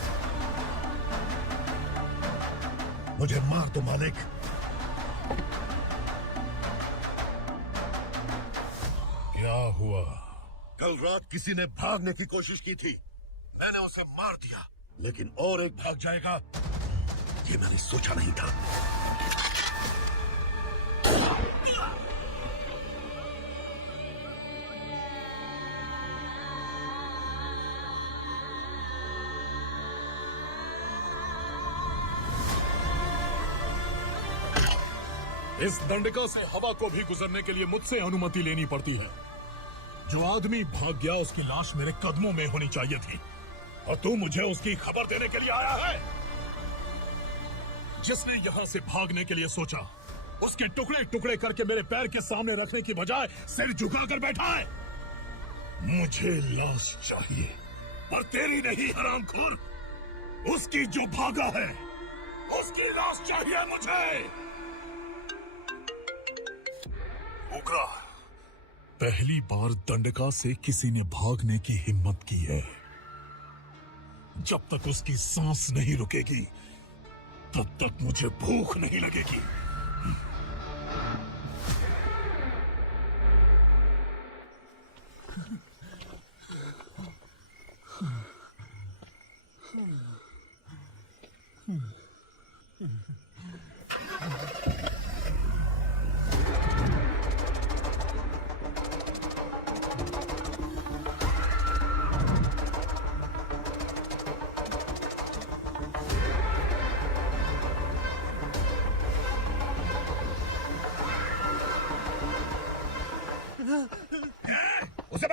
मुझे मार दो मालिक। क्या हुआ? कल रात किसी ने भागने की कोशिश की थी, मैंने उसे मार दिया, लेकिन और एक भाग जाएगा ये मैंने सोचा नहीं था। इस दंडका से हवा को भी गुजरने के लिए मुझसे अनुमति लेनी पड़ती है। जो आदमी भाग गया उसकी लाश मेरे कदमों में होनी चाहिए थी, और तू मुझे उसकी खबर देने के लिए आया है। जिसने यहाँ से भागने के लिए सोचा उसके टुकड़े टुकड़े करके मेरे पैर के सामने रखने की बजाय सिर झुकाकर बैठा है। मुझे लाश चाहिए, पर तेरी नहीं हरामखोर, उसकी जो भागा है उसकी लाश चाहिए मुझे। ओकरा, पहली बार दंडका से किसी ने भागने की हिम्मत की है। जब तक उसकी सांस नहीं रुकेगी तब तक मुझे भूख नहीं लगेगी।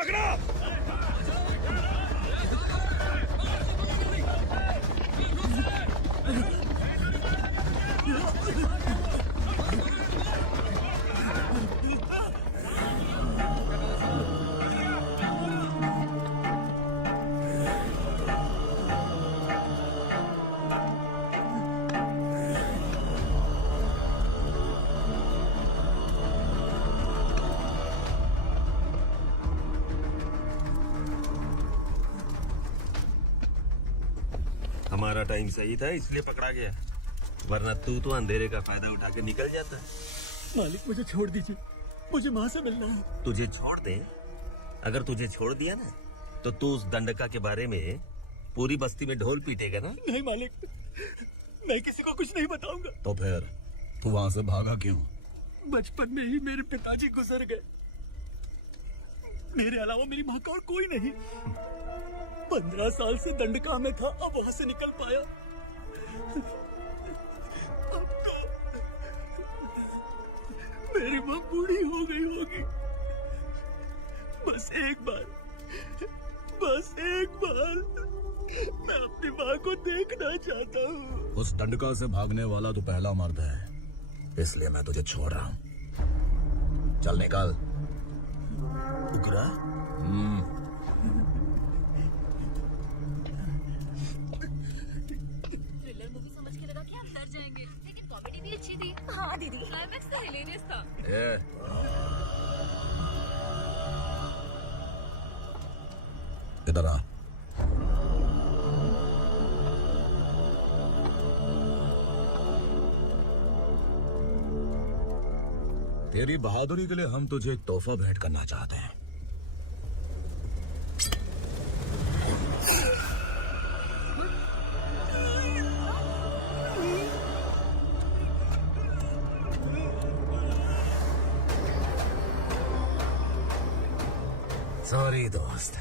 पकड़ो। हमारा टाइम सही था इसलिए पकड़ा गया, वरना तू तो अंधेरे का फायदा उठा के निकल जाता है। मालिक मुझे छोड़ दीजिए, मुझे माँ से मिलना है। तुझे छोड़ दे? अगर तुझे छोड़ दिया ना तो तू उस दंडका के बारे में पूरी बस्ती में ढोल पीटेगा ना। नहीं मालिक, मैं किसी को कुछ नहीं बताऊंगा। तो फिर तू वहां से भागा क्यों? बचपन में ही मेरे पिताजी गुजर गए, मेरे अलावा मेरी माँ का और कोई नहीं। 15 साल से दंडका में था, अब वहां से निकल पाया। अब तो मेरी माँ बूढ़ी हो गई होगी। बस एक बार मैं अपनी माँ को देखना चाहता हूँ। उस दंडका से भागने वाला तो पहला मर्द है, इसलिए मैं तुझे छोड़ रहा हूँ। चल निकल। उगरा थ्रिलर मूवी समझ के लगा कि आप डर जाएंगे, लेकिन कॉमेडी भी अच्छी थी। हाँ दीदी, क्लाइमैक्स तो हिलेरियस था। इधर आ। तेरी बहादुरी के लिए हम तुझे एक तोहफा भेंट करना चाहते हैं। सॉरी दोस्त,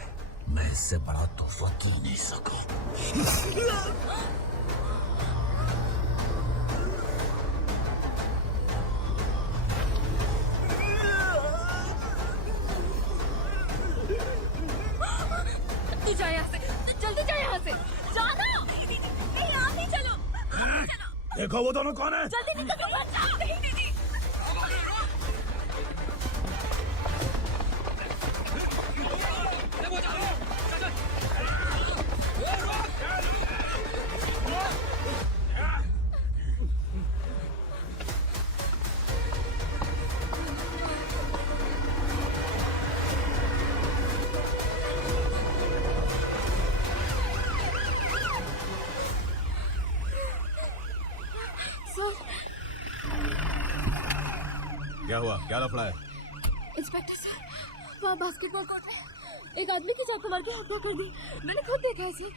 मैं इससे बड़ा तोहफा दे नहीं सका। तू जा यहाँ से, जल्दी जा यहाँ से। जाना, यहाँ नहीं, चलो चलो। देखो वो दोनों कौन है? जल्दी निकलो, मत जाओ। नहीं दीदी, क्या हुआ? क्या लफड़ा है? इंस्पेक्टर सर, वहाँ बास्केटबॉल कोर्ट में एक आदमी की चाकू मार के हत्या कर दी। मैंने खुद देखा इसे,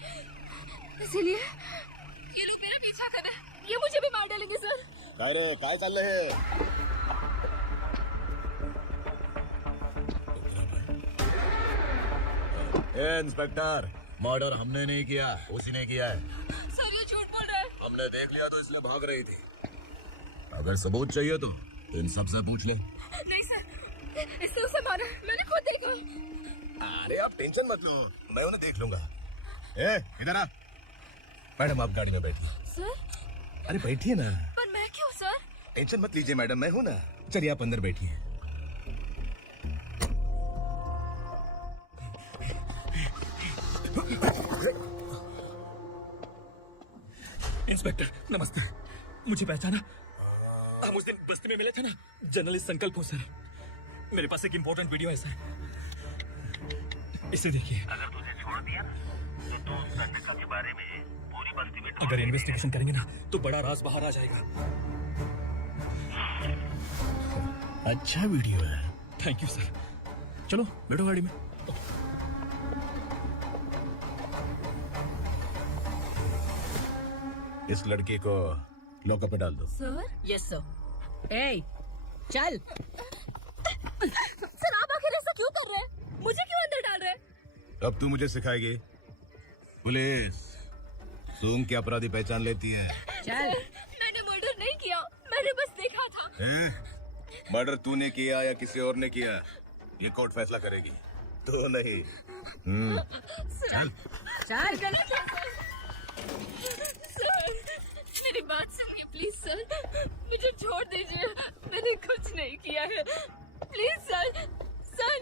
इसीलिए ये लोग मेरा पीछा कर रहे हैं। ये मुझे भी मार डालेंगे सर। काय रे, काय चाललंय हे? ए इंस्पेक्टर, मर्डर हमने नहीं किया, उसी ने किया है। सर ये झूठ बोल रहा है। हमने देख लिया तो इसलिए भाग रही थी। अगर सबूत चाहिए तो इन सबसे पूछ ले। नहीं सर, इसने उसे मारा, मैंने खुद देखा। अरे आप टेंशन मत लो, मैं उन्हें देख लूंगा। ए इधर आ। मैडम आप गाड़ी में बैठिए। सर अरे बैठिए ना। पर मैं क्यों सर? टेंशन मत लीजिए मैडम, मैं हूं ना। चलिए आप अंदर बैठिए। इंस्पेक्टर नमस्ते, मुझे पहचाना? हम उस दिन बस्ती में मिले थे ना, जर्नलिस्ट संकल्प हो सर। मेरे पास एक इम्पोर्टेंट वीडियो है सर, इसे देखिए। अगर तुझे छोड़ दिया तो तू उस दंडका के बारे में पूरी बस्ती में अगर इन्वेस्टिगेशन करेंगे ना तो बड़ा राज बाहर आ जाएगा। अच्छा वीडियो है। Thank you sir. चलो बैठो गाड़ी में। इस लड़की को लॉकअप में डाल दो। Sir yes sir. ए चल। सर आप आखिर ऐसा क्यों कर रहे हैं? मुझे क्यों अंदर डाल रहे हैं? अब तू मुझे सिखाएगी? पुलिस सूंघ के अपराधी पहचान लेती है। चल। मैंने मर्डर नहीं किया, मैंने बस देखा था। मर्डर तूने किया या किसी और ने किया, ये कोर्ट फैसला करेगी। तो नहीं। चल गलत है सर। मेरी बात सुनिए प्लीज सर, मुझे छोड़ दीजिए, मैंने कुछ नहीं किया है, please sir. Sir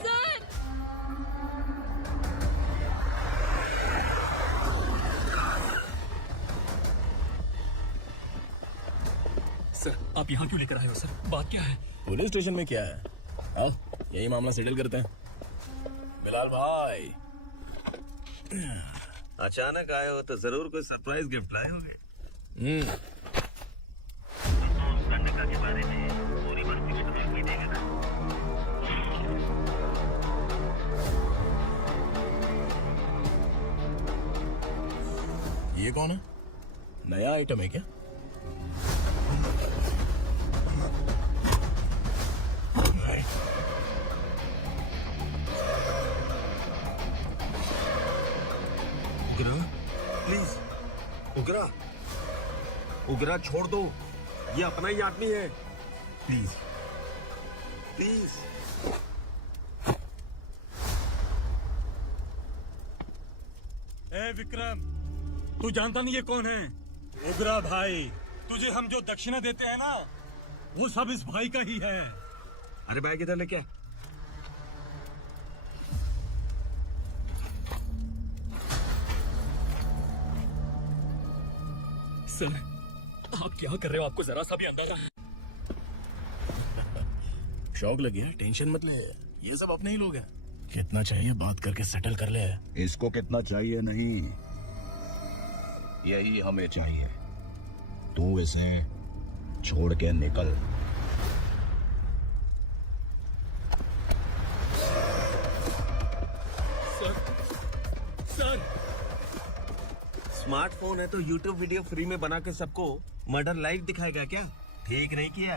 sir sir आप यहाँ क्यों लेकर आए हो सर? बात क्या है? पुलिस स्टेशन में क्या है? हाँ, यही मामला सेटल करते हैं। बिलाल भाई, अचानक आए हो तो जरूर कोई सरप्राइज गिफ्ट लाए होंगे। के बारे में पूरी बात कीजिएगा ना। ये कौन है? नया आइटम है क्या? प्लीज उगरा, उगरा छोड़ दो, ये अपना ही आदमी है, प्लीज प्लीज। ए विक्रम, तू जानता नहीं ये कौन है? उगरा भाई, तुझे हम जो दक्षिणा देते हैं ना, वो सब इस भाई का ही है। अरे बैग इधर लेके आ। सर आप क्या कर रहे हो? आपको जरा सा भी अंदाजा? शौक लगी है? टेंशन मत ले, ये सब अपने ही लोग हैं। कितना चाहिए बात करके सेटल कर ले। इसको कितना चाहिए नहीं, यही हमें चाहिए। तू इसे छोड़ के निकल। सर स्मार्टफोन है तो यूट्यूब वीडियो फ्री में बना के सबको मर्डर लाइव दिखाएगा क्या? ठीक नहीं किया।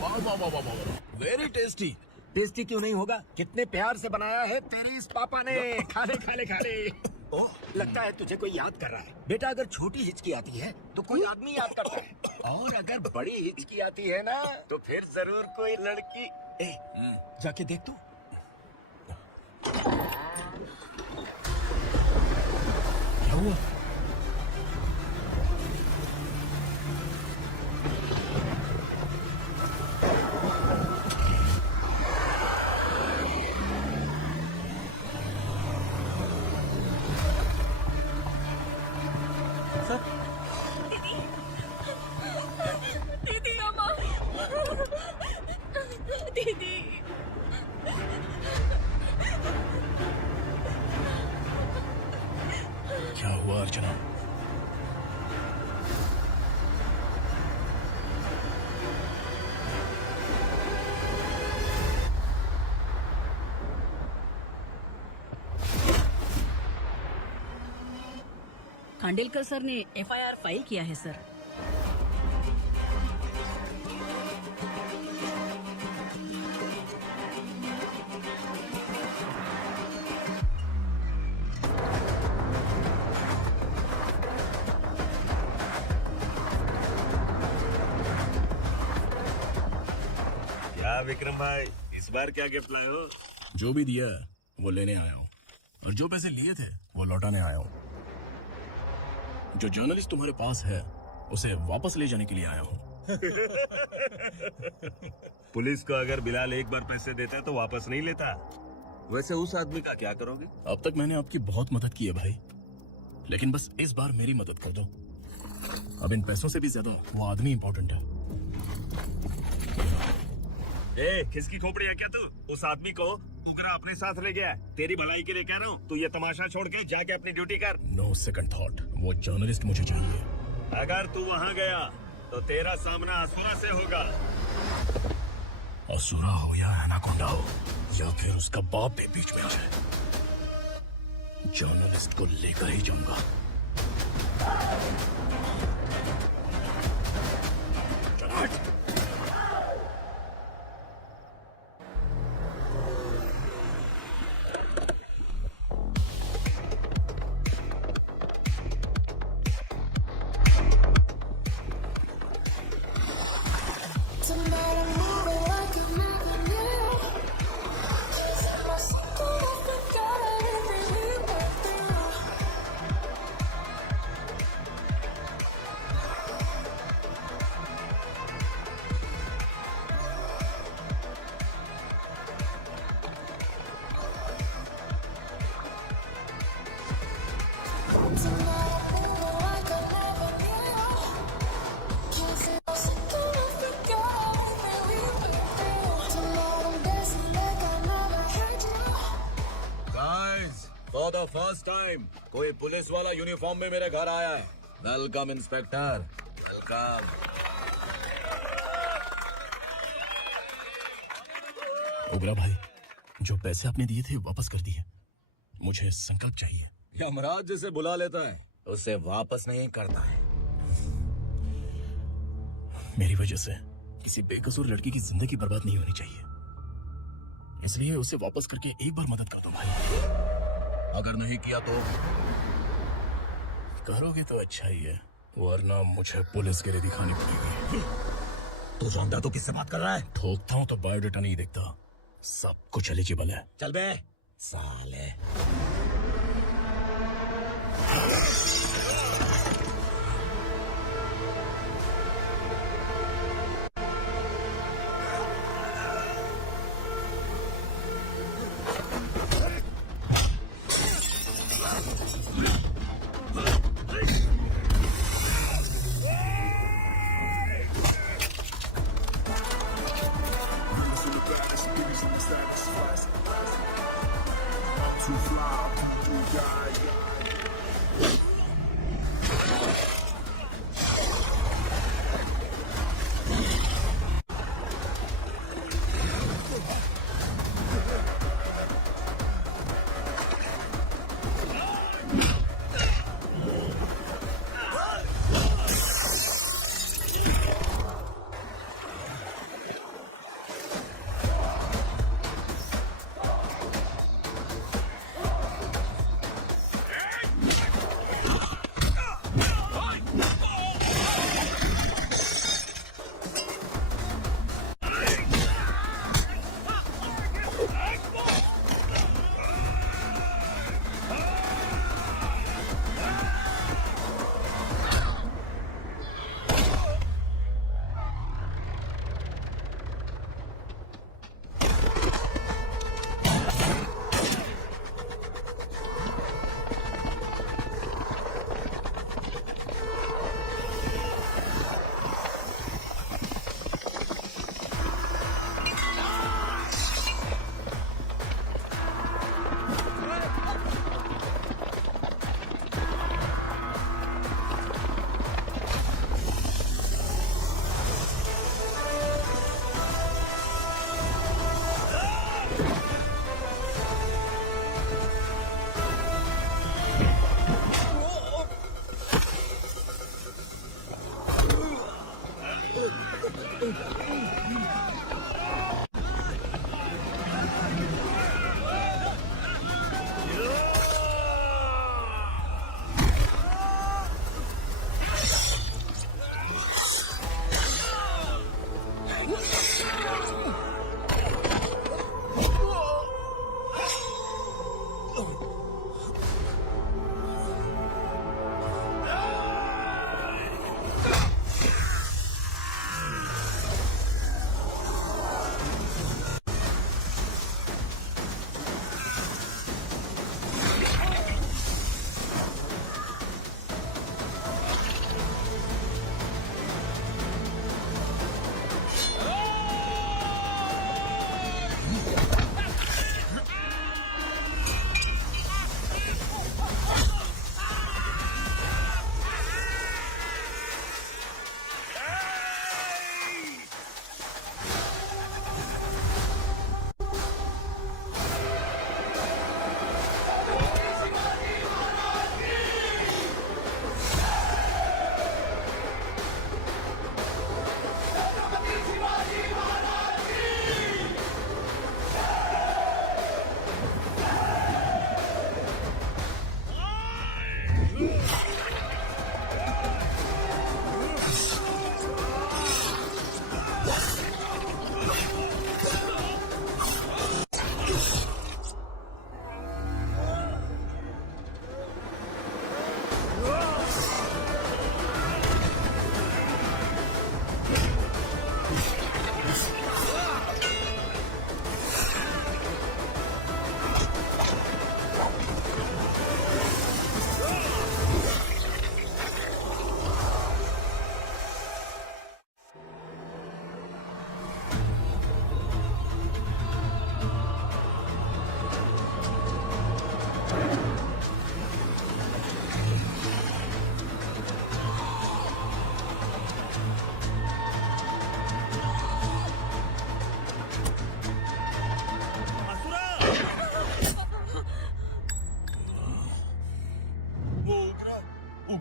वाह वाह वाह वाह वाह, वेरी टेस्टी। टेस्टी क्यों नहीं होगा? कितने प्यार से बनाया है तेरे इस पापा ने। खाले खाले खाले। ओह, लगता है तुझे कोई याद कर रहा है। बेटा अगर छोटी हिचकी आती है तो कोई आदमी याद करता है, और अगर बड़ी हिचकी आती है ना तो फिर जरूर कोई लड़की। जाके देख तू। क्या हुआ? दीदी अम्मा, दीदी क्या हुआ अर्चना? खांडेलकर सर ने एफआईआर फाइल किया है सर। क्या विक्रम भाई, इस बार क्या गिफ्ट लाए हो? जो भी दिया है वो लेने आया हूँ, और जो पैसे लिए थे वो लौटाने आया हूँ। जो जर्नलिस्ट तुम्हारे पास है उसे वापस ले जाने के लिए आया हूँ। पुलिस को अगर बिलाल एक बार पैसे देता है तो वापस नहीं लेता। वैसे उस आदमी का क्या करोगे? अब तक मैंने आपकी बहुत मदद की है भाई, लेकिन बस इस बार मेरी मदद कर दो। अब इन पैसों से भी ज्यादा वो आदमी इंपॉर्टेंट है। किसकी खोपड़ी है क्या तू? उस आदमी को उगरा अपने साथ ले गया। तेरी भलाई के लिए कह रहा हूँ, तू ये तमाशा छोड़ के जाके अपनी ड्यूटी कर। नो सेकंड थॉट, वो जर्नलिस्ट मुझे चाहिए। अगर तू वहाँ गया तो तेरा सामना असुरा से होगा। असुरा हो या एनाकोंडा हो, या फिर उसका बाप भी बीच में आ जाए, जर्नलिस्ट को लेकर ही जाऊंगा। Tomorrow morning, I can never know. Guys, for the first time कोई पुलिस वाला यूनिफॉर्म में मेरे घर आया है। Welcome inspector, welcome. ओबरा भाई, जो पैसे आपने दिए थे वापस कर दिए। मुझे संकल्प चाहिए। यमराज जिसे बुला लेता है उसे वापस नहीं करता है। मेरी वजह से किसी बेकसूर लड़की की जिंदगी बर्बाद नहीं होनी चाहिए, इसलिए उसे वापस करके एक बार मदद कर दो भाई। अगर नहीं किया तो करोगे तो अच्छा ही है, वरना मुझे पुलिस गिरी दिखानी पड़ेगी। तू जानता तो किससे बात कर रहा है? ठोकता हूं तो बायोडेटा नहीं देखता, सब कुछ एलिजिबल है। चल बे साले।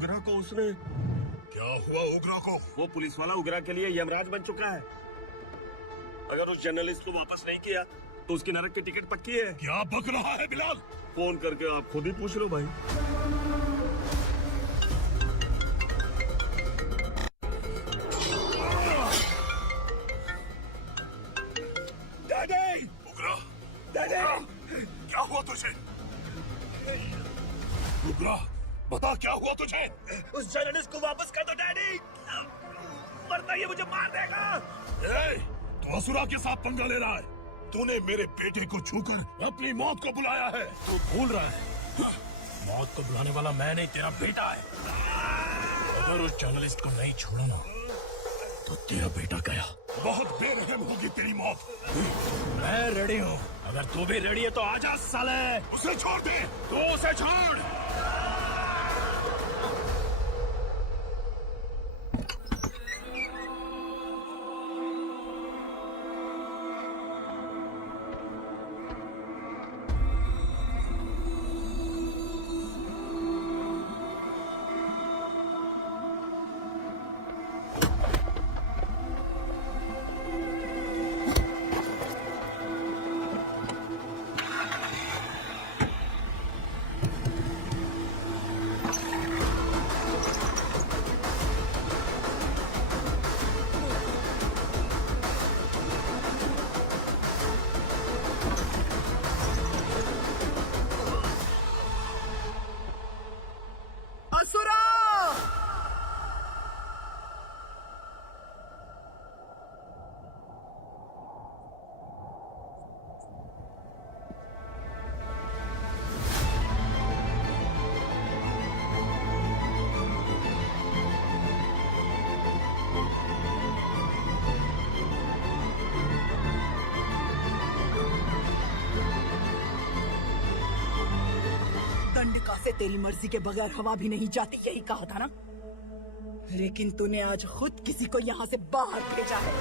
उगरा को उसने। क्या हुआ उग्रा को? वो पुलिस वाला उगरा के लिए यमराज बन चुका है। अगर उस जर्नलिस्ट को वापस नहीं किया तो उसकी नरक की टिकट पक्की है। क्या बक रहा है बिलाल? फोन करके आप खुद ही पूछ लो भाई। डैडी! उग्रा! डैडी! क्या हुआ तुझे? उग्रा, बता क्या हुआ तुझे? उस जर्नलिस्ट को वापस कर दो डैडी, वरना ये मुझे मार देगा। ए, तू असुरा के साथ पंगा ले रहा है। तूने मेरे बेटे को छूकर अपनी मौत को बुलाया है। तू भूल रहा है, मौत को बुलाने वाला मैं नहीं, तेरा बेटा है। अगर उस जर्नलिस्ट को नहीं छोड़ा ना तो तेरा बेटा गया। बहुत बेरहम होगी तेरी मौत। मैं रेडी हूँ, अगर तू भी रेडी है तो आजा साले। उसे छोड़ दे। तू उसे छोड़। दंडका से तेरी मर्जी के बगैर हवा भी नहीं जाती, यही कहा था ना? लेकिन तूने आज खुद किसी को यहाँ से बाहर भेजा है।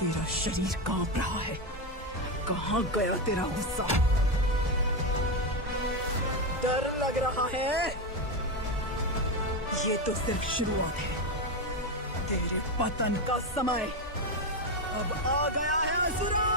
तेरा शरीर कांप रहा है। कहाँ गया तेरा गुस्सा? डर लग रहा है? ये तो सिर्फ शुरुआत है। तेरे पतन का समय अब आ गया है असुरा।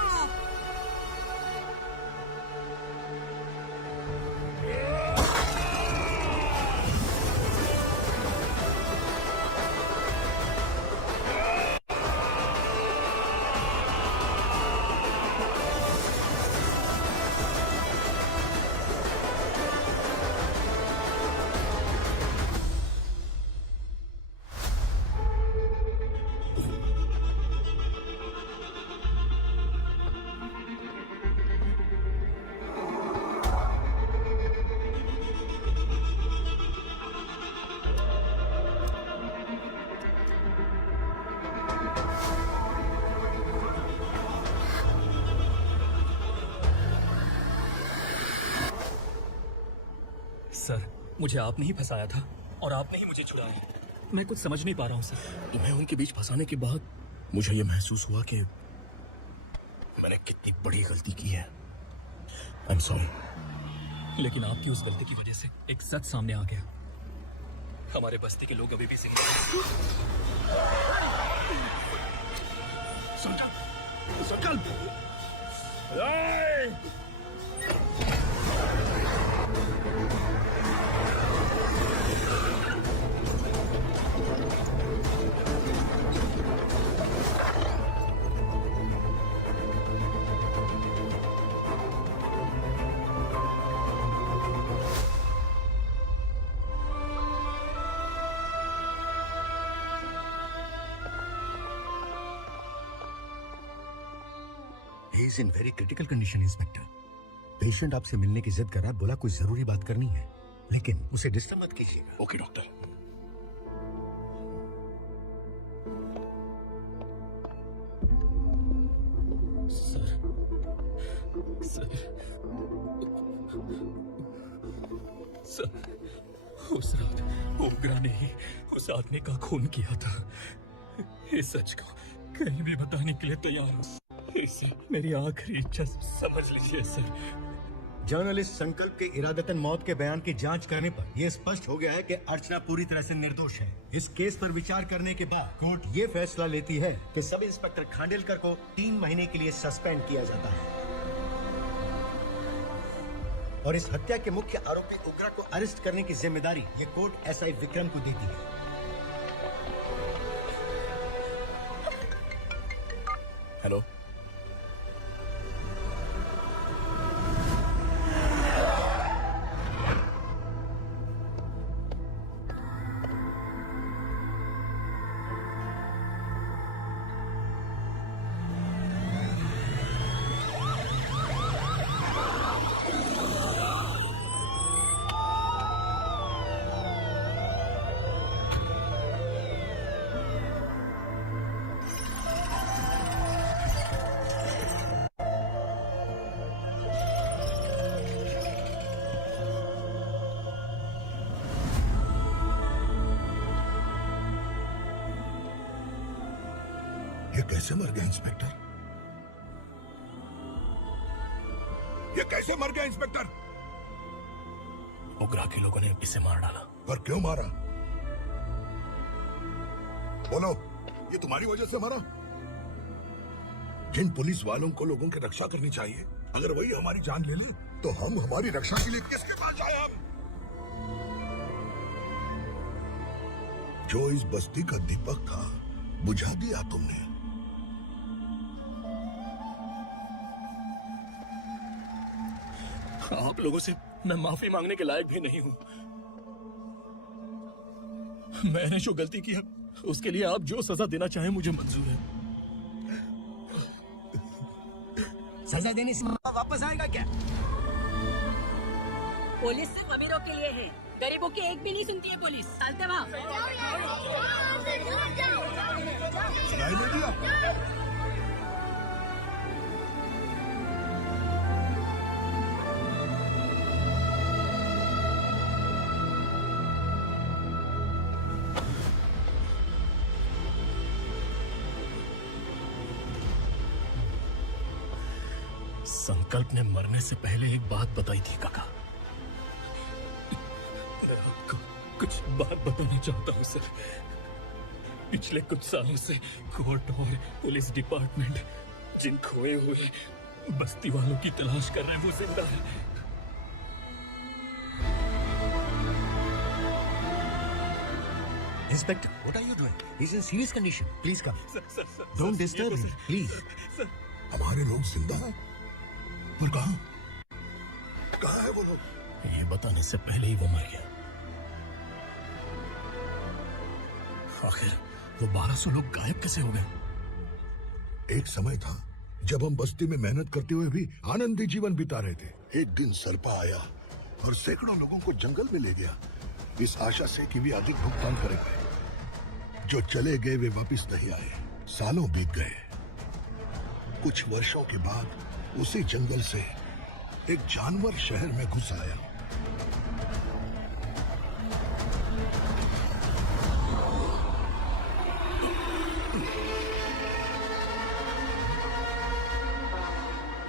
सर, मुझे आपने ही फंसाया था और आपने ही मुझे छुड़ाया। मैं कुछ समझ नहीं पा रहा हूँ सर। तुम्हें उनके बीच फंसाने के बाद मुझे ये महसूस हुआ कि मैंने कितनी बड़ी गलती की है। I am sorry. लेकिन आपकी उस गलती की वजह से एक सच सामने आ गया। हमारे बस्ती के लोग अभी भी जिंदा हैं। संकल्प! He is in very critical condition, inspector. Patient आपसे मिलने की जिद कर रहा है, बोला कोई जरूरी बात करनी है, लेकिन उसे डिस्टर्ब मत कीजिएगा। Okay doctor. सर, उस रात उग्रा ने ही उस आदमी का खून किया था। इस सच को कहीं भी बताने के लिए तैयार हूँ। इसे मेरी आखिरी इच्छा समझ लीजिए सर। जर्नलिस्ट संकल्प के इरादतन मौत के बयान की जांच करने पर यह स्पष्ट हो गया है कि अर्चना पूरी तरह से निर्दोष है। इस केस पर विचार करने के बाद कोर्ट ये फैसला लेती है कि सब इंस्पेक्टर खांडेलकर को 3 महीने के लिए सस्पेंड किया जाता है और इस हत्या के मुख्य आरोपी उग्रा को अरेस्ट करने की जिम्मेदारी ये कोर्ट एसआई विक्रम को देती है। हेलो, ये कैसे मर गया इंस्पेक्टर? ये कैसे मर गया इंस्पेक्टर? उग्रा के लोगों ने इसे मार डाला। पर क्यों मारा? बोलो, ये तुम्हारी वजह से मरा? जिन पुलिस वालों को लोगों की रक्षा करनी चाहिए, अगर वही हमारी जान ले ले तो हम हमारी रक्षा के लिए किसके पास जाए? हम जो इस बस्ती का दीपक था बुझा दिया तुमने। आप लोगों से मैं माफी मांगने के लायक भी नहीं हूं। मैंने जो गलती की है उसके लिए आप जो सजा देना चाहें मुझे मंजूर है। सजा देने से वापस आएगा क्या? पुलिस सिर्फ अमीरों के लिए है, गरीबों की एक भी नहीं सुनती है पुलिस। चलते वहाँ। सुनाई नहीं दिया? संकल्प ने मरने से पहले एक बात बताई थी काका। मैं आपको कुछ बात बताना चाहता हूं सर। पिछले कुछ सालों से कोर्ट और पुलिस डिपार्टमेंट जिन खोए हुए बस्ती वालों की तलाश कर रहे हैं वो जिंदा है। Inspector, what are you doing? He's in serious condition. Please come. Sir, Don't disturb him, please. हमारे लोग जिंदा हैं? पर कहाँ? कहाँ है वो लोग? ये बताने से पहले ही वो मर गया। आखिर वो 1200 लोग गायब कैसे हो गए? एक समय था जब हम बस्ती में मेहनत करते हुए भी आनंदी जीवन बिता रहे थे। एक दिन सर्पा आया और सैकड़ों लोगों को जंगल में ले गया, इस आशा से कि वे अधिक भुगतान करेंगे। जो चले गए वे वापस नहीं आए। सालों बीत गए। कुछ वर्षों के बाद उसी जंगल से एक जानवर शहर में घुस आया।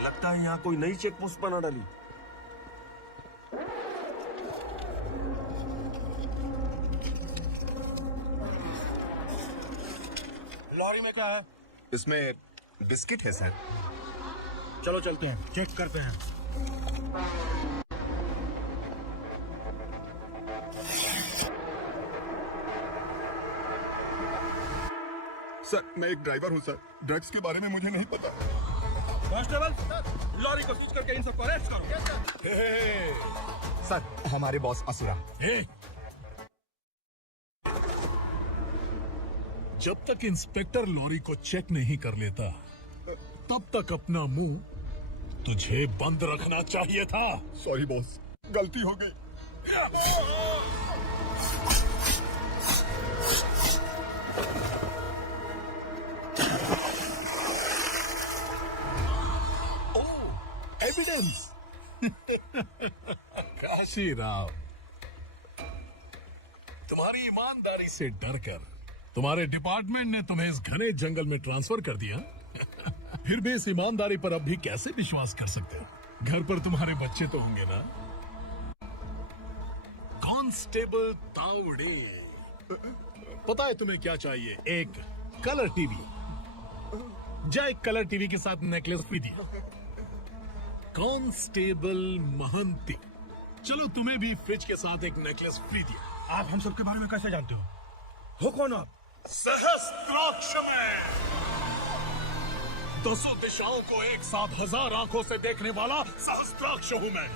लगता है यहाँ कोई नई चेक पोस्ट बना डाली। लॉरी में क्या है? इसमें बिस्किट है सर। चलो चलते हैं, चेक करते हैं। सर, मैं एक ड्राइवर हूँ सर। ड्रग्स के बारे में मुझे नहीं पता। कांस्टेबल, लॉरी को स्विच करके इन सबको अरेस्ट करो। सर, हमारे बॉस असुरा। जब तक इंस्पेक्टर लॉरी को चेक नहीं कर लेता तब तक अपना मुंह तुझे बंद रखना चाहिए था। सॉरी बॉस, गलती हो गई। एविडेंस। काशीराव, तुम्हारी ईमानदारी से डरकर तुम्हारे डिपार्टमेंट ने तुम्हें इस घने जंगल में ट्रांसफर कर दिया। फिर भी इस ईमानदारी पर अब भी कैसे विश्वास कर सकते हो? घर पर तुम्हारे बच्चे तो होंगे ना? कांस्टेबल तावड़े, पता है तुम्हें क्या चाहिए? एक कलर टीवी। जय कलर टीवी के साथ नेकलेस भी दिया। कांस्टेबल महंती, चलो तुम्हें भी फ्रिज के साथ एक नेकलेस फ्री दिया। आप हम सबके बारे में कैसे जानते हो कौन आप? सहस्त्राक्ष में 10 दिशाओं को एक साथ 1000 आंखों से देखने वाला सहस्त्राक्ष हूं मैं।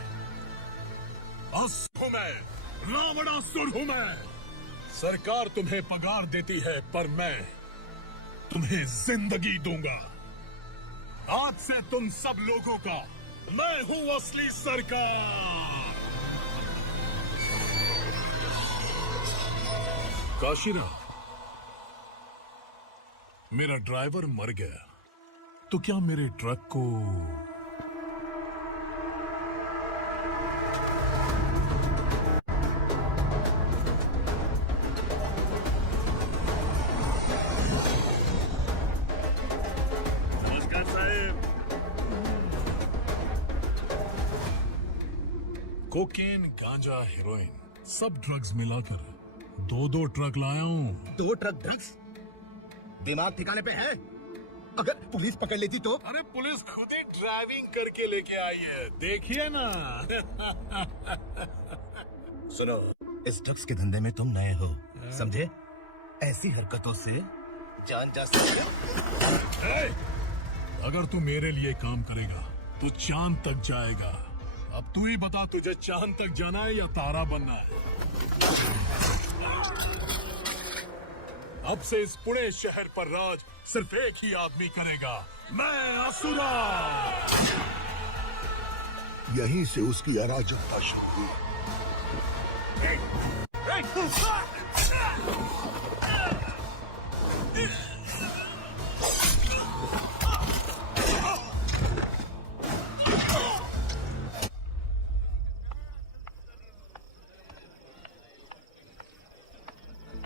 असुर हूं मैं, रावणासुर हूं मैं। सरकार तुम्हें पगार देती है, पर मैं तुम्हें जिंदगी दूंगा। आज से तुम सब लोगों का मैं हूं असली सरकार। काशीराम, मेरा ड्राइवर मर गया, तो क्या मेरे ट्रक को नमस्कार साहब। कोकेन, गांजा, हेरोइन, सब ड्रग्स मिलाकर 2 ट्रक लाया हूं। 2 ट्रक ड्रग्स? दिमाग ठिकाने पे है? अगर पुलिस पकड़ लेती तो? अरे पुलिस खुद ही ड्राइविंग करके लेके आई है, देखिए ना। सुनो, इस ड्रग्स के धंधे में तुम नए हो, समझे? ऐसी हरकतों से जान जा सकती है। अगर तू मेरे लिए काम करेगा तो चांद तक जाएगा। अब तू ही बता, तुझे चांद तक जाना है या तारा बनना है? अब से इस पुणे शहर पर राज सिर्फ एक ही आदमी करेगा, मैं असुरा। यहीं से उसकी अराजकता शुरू हुई।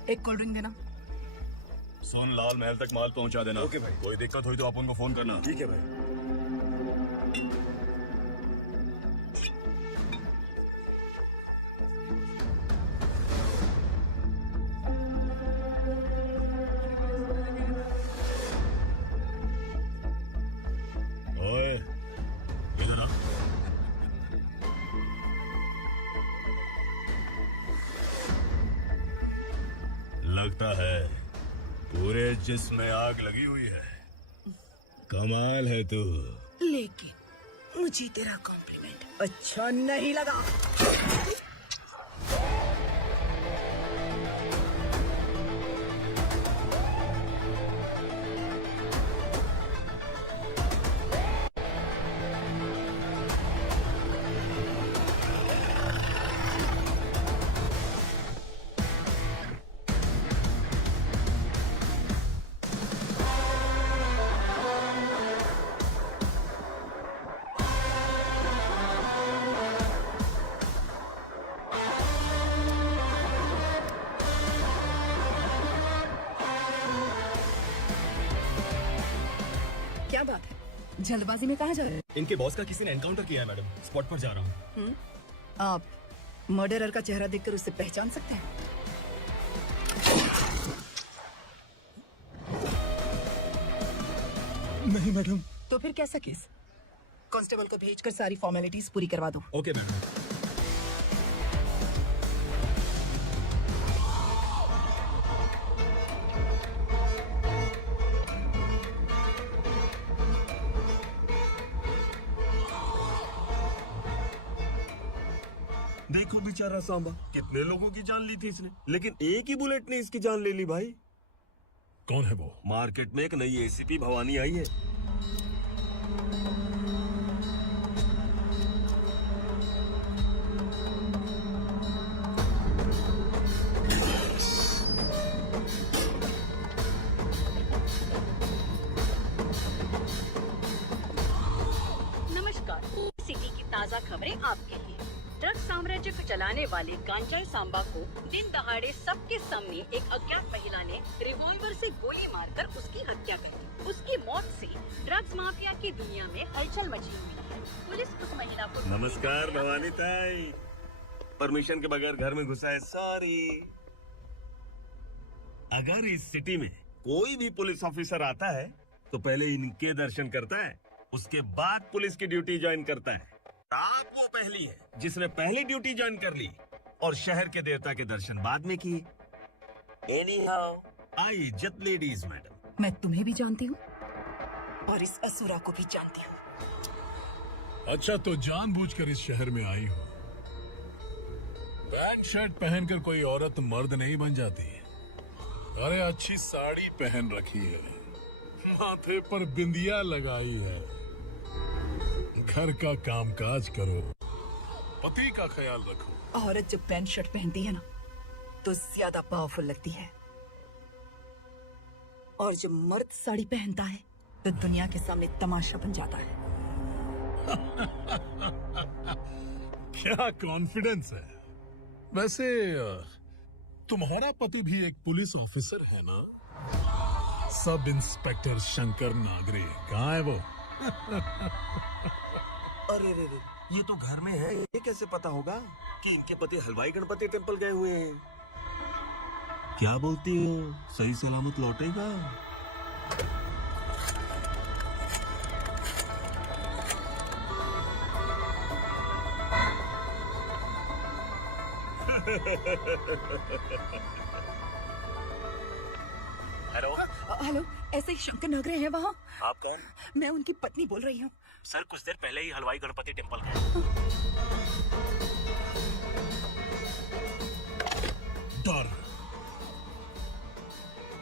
एक कोल्ड ड्रिंक देना। सुन, लाल महल तक माल पहुंचा देना। ओके भाई। कोई दिक्कत हुई तो आप उनको फोन करना। ठीक है भाई। ओए, इधर आ। लगता है पूरे जिस्म में आग लगी हुई है। कमाल है तू। लेकिन मुझे तेरा कॉम्प्लीमेंट अच्छा नहीं लगा। क्या बात है, जल्दबाजी में कहाँ जा रहे हैं? इनके बॉस का किसी ने एनकाउंटर किया है मैडम, स्पॉट पर जा रहा हूँ। आप मर्डरर का चेहरा देखकर उसे पहचान सकते हैं? नहीं मैडम। तो फिर कैसा केस? कांस्टेबल को भेजकर सारी फॉर्मेलिटीज पूरी करवा दो। Okay madam. देखो बेचारा सांबा, कितने लोगों की जान ली थी इसने, लेकिन एक ही बुलेट ने इसकी जान ले ली भाई। कौन है वो? मार्केट में एक नई एसीपी भवानी आई है। नमस्कार, सिटी की ताज़ा खबरें आपके लिए। ड्रग्स साम्राज्य को चलाने वाले कांचन सांबा को दिन दहाड़े सबके सामने एक अज्ञात महिला ने रिवॉल्वर से गोली मारकर उसकी हत्या कर दी। उसकी मौत से ड्रग्स माफिया की दुनिया में हलचल मची हुई है। पुलिस उस महिला को नमस्कार भवानी ताई, परमिशन के बगैर घर में घुसा है, सॉरी। अगर इस सिटी में कोई भी पुलिस ऑफिसर आता है तो पहले इनके दर्शन करता है, उसके बाद पुलिस की ड्यूटी ज्वाइन करता है। आप वो पहली है जिसने पहली ड्यूटी ज्वाइन कर ली और शहर के देवता के दर्शन बाद में किए। एनीहाउ, आई इज्जत लेडीज मैडम। मैं तुम्हें भी जानती हूँ और इस असुरा को भी जानती हूँ। अच्छा, तो जानबूझकर इस शहर में आई हो। पैंट शर्ट पहनकर कोई औरत मर्द नहीं बन जाती। अरे अच्छी साड़ी पहन रखी है, माथे पर बिंदिया लगाई है, घर का कामकाज करो, पति का ख्याल रखो। औरत जब पैंट शर्ट पहनती है ना तो ज्यादा पावरफुल लगती है, और जब मर्द साड़ी पहनता है तो दुनिया के सामने तमाशा बन जाता है। क्या कॉन्फिडेंस है। वैसे तुम्हारा पति भी एक पुलिस ऑफिसर है ना? सब इंस्पेक्टर शंकर नागरे, कहाँ है वो? अरे रे रे, ये तो घर में है, ये कैसे पता होगा कि इनके पति हलवाई गणपति टेम्पल गए हुए हैं? क्या बोलती हो, सही सलामत लौटेगा? हेलो हेलो, ऐसे ही शंकर नागरे हैं वहाँ? आप कौन? मैं उनकी पत्नी बोल रही हूँ। सर कुछ देर पहले ही हलवाई गणपति टेम्पल गए। डर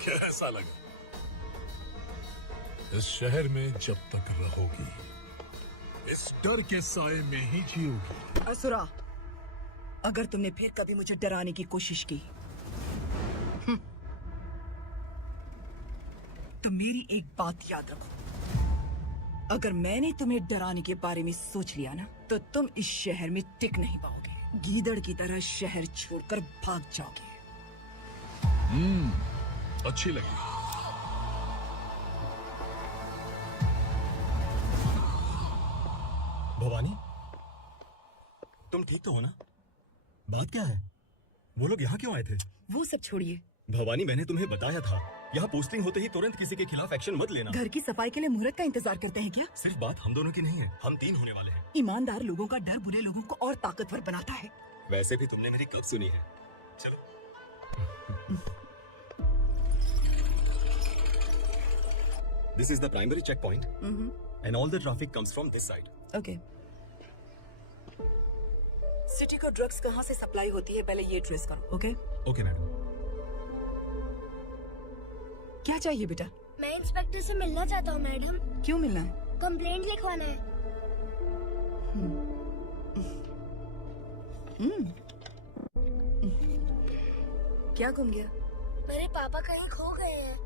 कैसा लगा? इस शहर में जब तक रहोगी इस डर के साए में ही जियोगी। असुरा, अगर तुमने फिर कभी मुझे डराने की कोशिश की तो मेरी एक बात याद रखो, अगर मैंने तुम्हें डराने के बारे में सोच लिया ना तो तुम इस शहर में टिक नहीं पाओगे। गीदड़ की तरह शहर छोड़कर भाग जाओगे। अच्छी लगी। भवानी, तुम ठीक तो हो ना? बात क्या है? वो लोग यहाँ क्यों आए थे? वो सब छोड़िए। भवानी, मैंने तुम्हें बताया था, यहाँ पोस्टिंग होते ही तुरंत किसी के खिलाफ एक्शन मत लेना। घर की सफाई के लिए मुहूर्त का इंतजार करते हैं क्या? सिर्फ बात हम दोनों की नहीं है, हम 3 होने वाले हैं। ईमानदार लोगों का डर बुरे लोगों को और ताकतवर बनाता है। वैसे भी तुमने मेरी कब सुनी है? चलो। This is the primary checkpoint, and all the traffic comes from this side. Okay. City को ड्रग्स कहाँ से सप्लाई होती है पहले ये ट्रेस करो। ओके? Okay madam. क्या चाहिए बेटा? मैं इंस्पेक्टर से मिलना चाहता हूँ मैडम। क्यों मिलना है? कंप्लेंट लिखवाना है। क्या गुम गया? मेरे पापा कहीं खो गए हैं।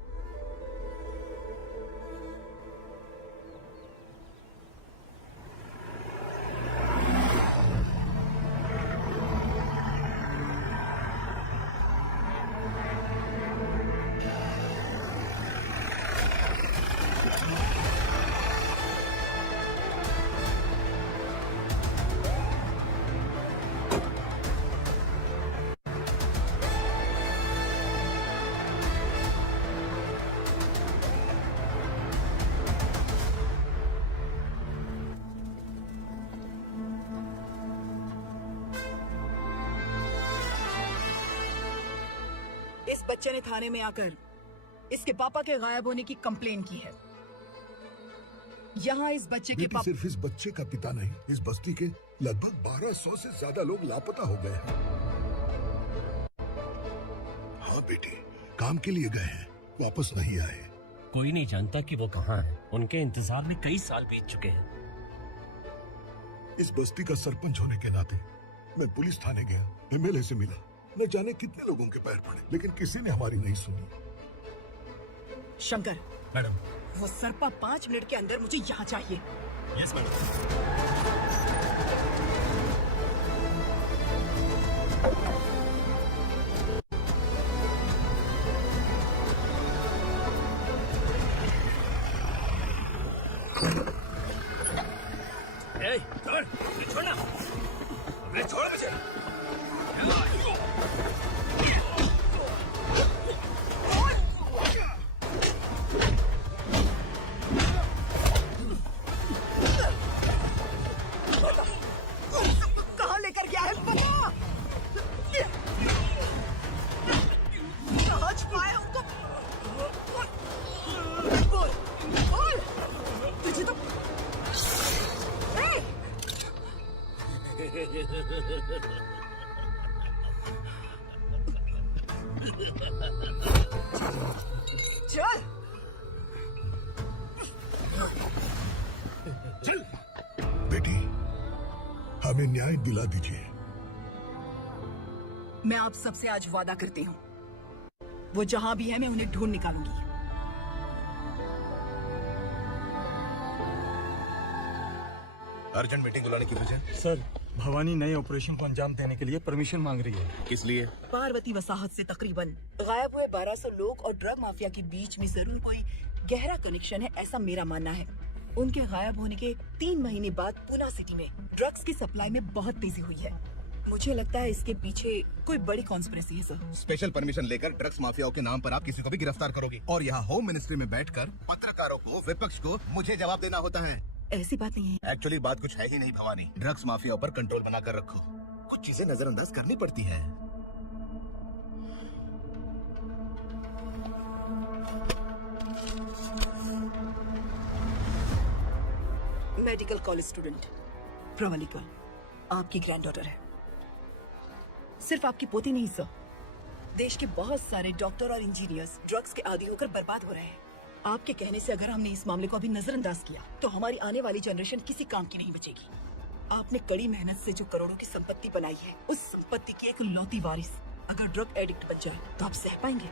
इस बच्चे ने थाने में आकर इसके पापा के गायब होने की कंप्लेन की है। यहाँ इस बच्चे के बेटी, पापा सिर्फ इस बच्चे का पिता नहीं, इस बस्ती के लगभग 1200 से ज्यादा लोग लापता हो गए हैं। हाँ बेटी, काम के लिए गए हैं, वापस नहीं आए। कोई नहीं जानता कि वो कहाँ है। उनके इंतजार में कई साल बीत चुके हैं। इस बस्ती का सरपंच होने के नाते मैं पुलिस थाने गया, एमएलए से मिला, न जाने कितने लोगों के पैर पड़े, लेकिन किसी ने हमारी नहीं सुनी। शंकर, मैडम। वो सरपा 5 मिनट के अंदर मुझे यहाँ चाहिए। Yes madam. चल। बेटी, हमें न्याय दिला दीजिए। मैं आप सबसे आज वादा करती हूँ, वो जहां भी है मैं उन्हें ढूंढ निकालूंगी। अर्जेंट मीटिंग बुलाने की वजह? सर, भवानी नए ऑपरेशन को अंजाम देने के लिए परमिशन मांग रही है। किस लिए? पार्वती वसाहत से तकरीबन गायब हुए 1200 लोग और ड्रग माफिया के बीच में जरूर कोई गहरा कनेक्शन है, ऐसा मेरा मानना है। उनके गायब होने के 3 महीने बाद पूना सिटी में ड्रग्स की सप्लाई में बहुत तेजी हुई है। मुझे लगता है इसके पीछे कोई बड़ी कॉन्स्पिरेसी है सर। स्पेशल परमिशन लेकर ड्रग्स माफियाओं के नाम पर आप किसी को भी गिरफ्तार करोगे और यहाँ होम मिनिस्ट्री में बैठकर पत्रकारों को, विपक्ष को मुझे जवाब देना होता है। ऐसी बात नहीं है। एक्चुअली बात कुछ है ही नहीं भवानी। ड्रग्स माफियाओं पर कंट्रोल बनाकर रखो। कुछ चीजें नजरअंदाज करनी पड़ती है। मेडिकल कॉलेज स्टूडेंट प्रवलिका आपकी ग्रैंडडॉटर है। सिर्फ आपकी पोती नहीं सर, देश के बहुत सारे डॉक्टर और इंजीनियर्स ड्रग्स के आदी होकर बर्बाद हो रहे हैं। आपके कहने से अगर हमने इस मामले को अभी नजरअंदाज किया तो हमारी आने वाली जनरेशन किसी काम की नहीं बचेगी। आपने कड़ी मेहनत से जो करोड़ों की संपत्ति बनाई है, उस संपत्ति की एक लौती वारिस अगर ड्रग एडिक्ट बन जाए तो आप सह पाएंगे?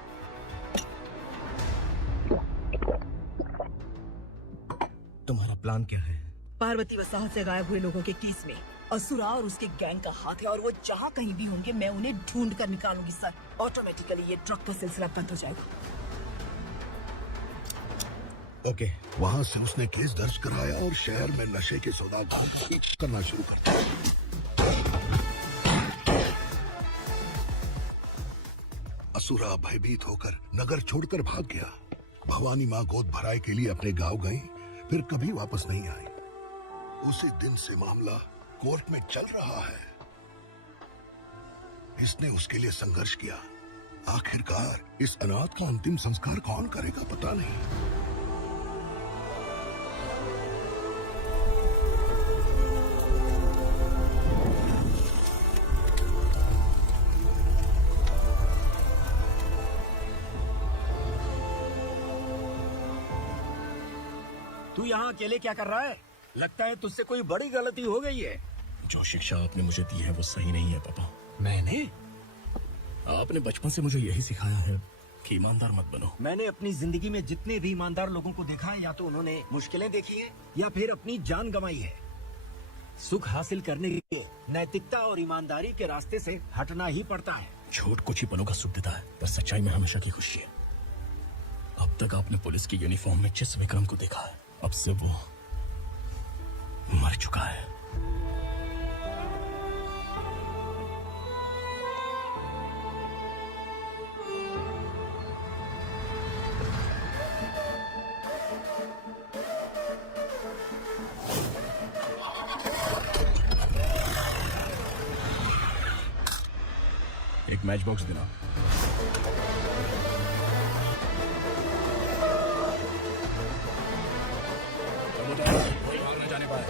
तुम्हारा प्लान क्या है? पार्वती वसाहत से गायब हुए लोगों के केस में असुरा और उसके गैंग का हाथ है और वो जहाँ कहीं भी होंगे मैं उन्हें ढूंढ कर निकालूंगी सर। ऑटोमेटिकली ये ड्रग का सिलसिला बंद हो जाएगा। ओके। वहाँ से उसने केस दर्ज कराया और शहर में नशे के सौदागर करना शुरू कर दिया। असुरा भयभीत होकर नगर छोड़कर भाग गया। भवानी माँ गोद भराई के लिए अपने गांव गई, फिर कभी वापस नहीं आई। उसी दिन से मामला कोर्ट में चल रहा है। इसने उसके लिए संघर्ष किया। आखिरकार इस अनाथ का अंतिम संस्कार कौन करेगा पता नहीं। तू यहाँ अकेले क्या कर रहा है? लगता है तुझसे कोई बड़ी गलती हो गई है। जो शिक्षा आपने मुझे दी है वो सही नहीं है पापा। मैंने आपने बचपन से मुझे यही सिखाया है कि ईमानदार मत बनो। मैंने अपनी जिंदगी में जितने भी ईमानदार लोगों को देखा है, या तो उन्होंने मुश्किलें देखी है या फिर अपनी जान गंवाई है। सुख हासिल करने के लिए नैतिकता और ईमानदारी के रास्ते से हटना ही पड़ता है। झूठ कुछ ही पलों का सुख देता है, पर सच्चाई में हमेशा की खुशी है। अब तक आपने पुलिस की यूनिफॉर्म में जिस विक्रम को देखा है, अब से वो मर चुका है। एक मैच बॉक्स देना। कोई भाग न जाने पाए।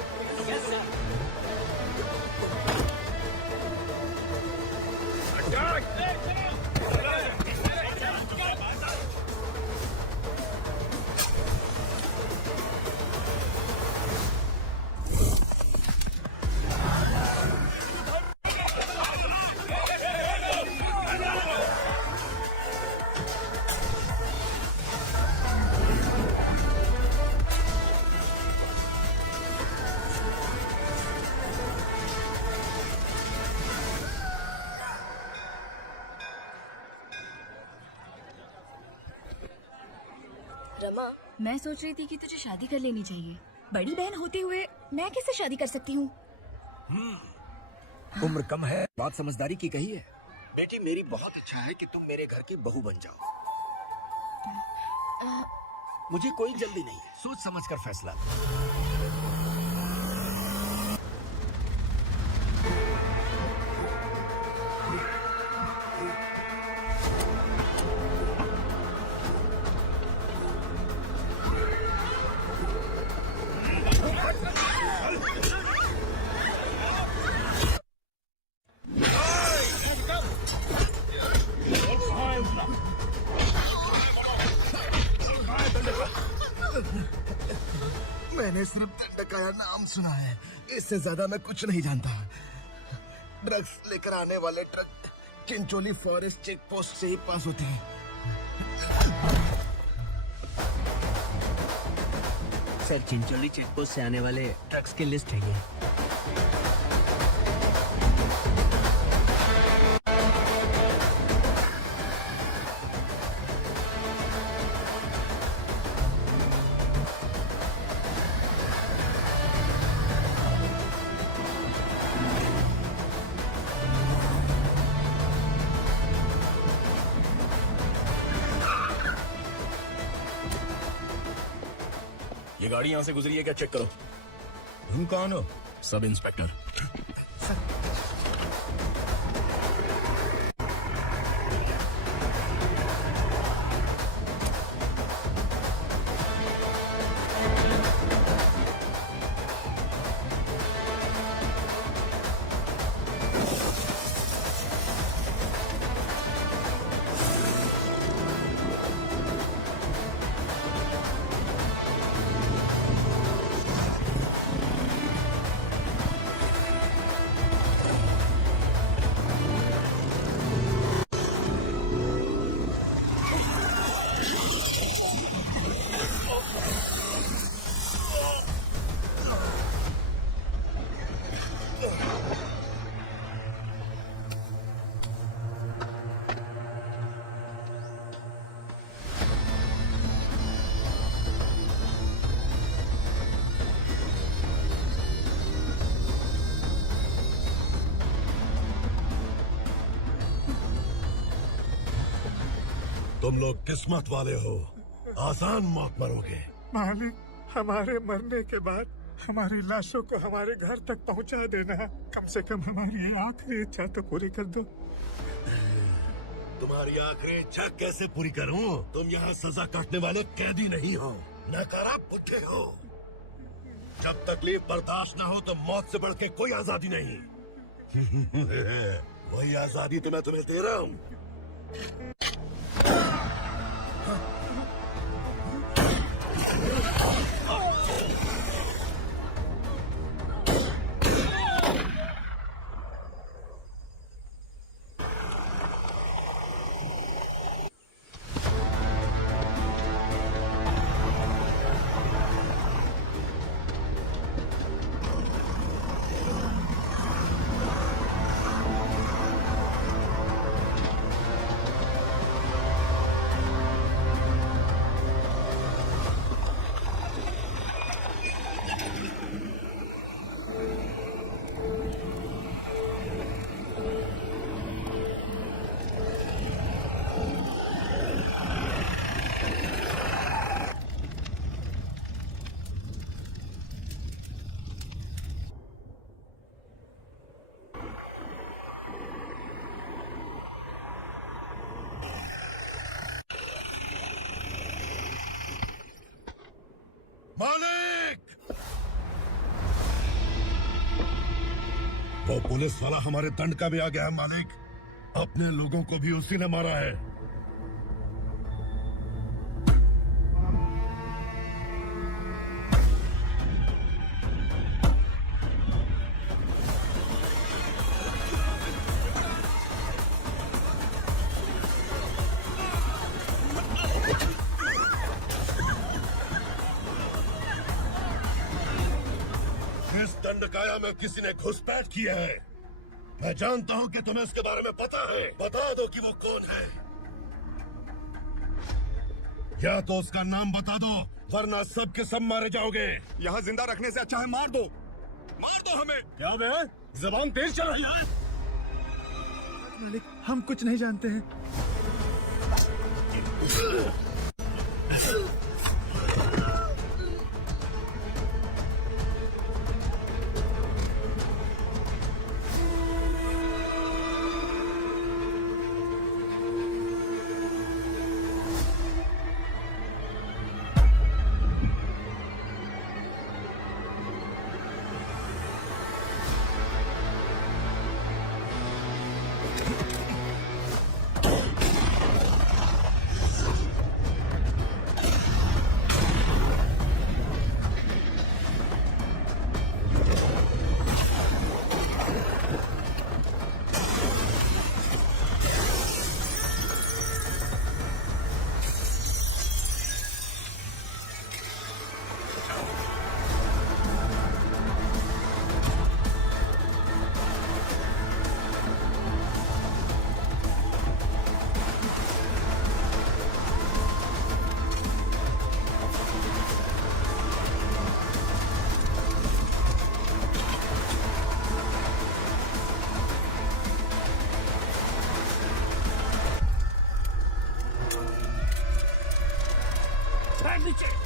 रमा, मैं सोच रही थी कि तुझे शादी कर लेनी चाहिए। बड़ी बहन होते हुए मैं कैसे शादी कर सकती हूँ? उम्र कम है, बात समझदारी की कही है। बेटी, मेरी बहुत इच्छा है कि तुम मेरे घर की बहू बन जाओ। मुझे कोई जल्दी नहीं है, सोच समझ कर फैसला लो। मैंने सिर्फ दंड का नाम सुना है, इससे ज्यादा मैं कुछ नहीं जानता। ड्रग्स लेकर आने वाले truck Chincholi forest check post से ही पास होते हैं। सर, चिंचोली चेक पोस्ट से आने वाले ट्रक्स की लिस्ट है ये। ये गाड़ी यहाँ से गुजरी है क्या, चेक करो। तुम कौन हो? Sub inspector. तुम लोग किस्मत वाले हो, आसान मौत मरोगे। मालिक, हमारे मरने के बाद हमारी लाशों को हमारे घर तक पहुंचा देना। कम से कम हमारी ये आखिरी इच्छा तो पूरी कर दो। तुम्हारी आखिरी इच्छा कैसे पूरी करूं? तुम यहाँ सजा काटने वाले कैदी नहीं हो, नकारा पुट्ठे हो। जब तकलीफ बर्दाश्त ना हो तो मौत से बढ़ के कोई आजादी नहीं। वही आजादी तो मैं तुम्हें दे रहा हूँ। मालिक! वो पुलिस वाला हमारे दंड का भी आ गया है मालिक। अपने लोगों को भी उसी ने मारा है। इस दंडकाया में किसी ने घुसपैठ किया है। मैं जानता हूं कि तुम्हें इसके बारे में पता है। बता दो कि वो कौन है, या तो उसका नाम बता दो, वरना सब के सब मारे जाओगे। यहाँ जिंदा रखने से अच्छा है मार दो हमें। क्या बे? जबान तेज चल रही है। मालिक, हम कुछ नहीं जानते हैं। नीचे।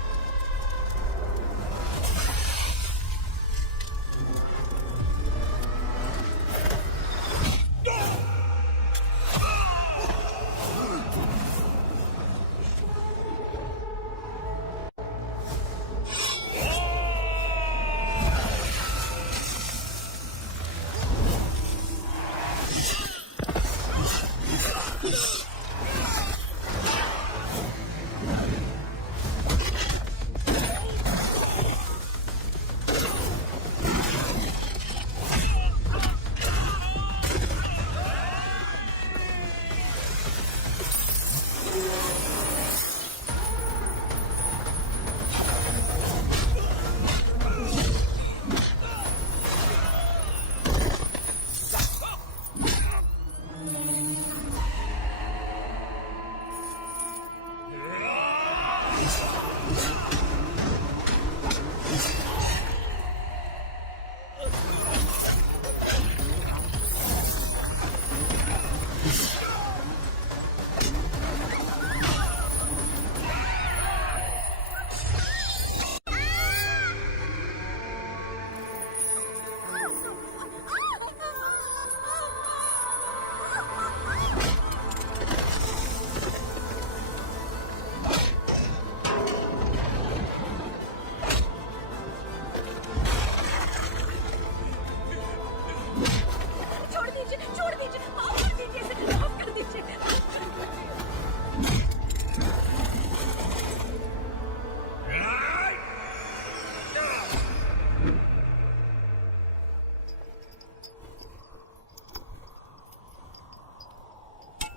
छोड़ दीजिए, माफ कर दीजिए इसे, माफ कर दीजिए।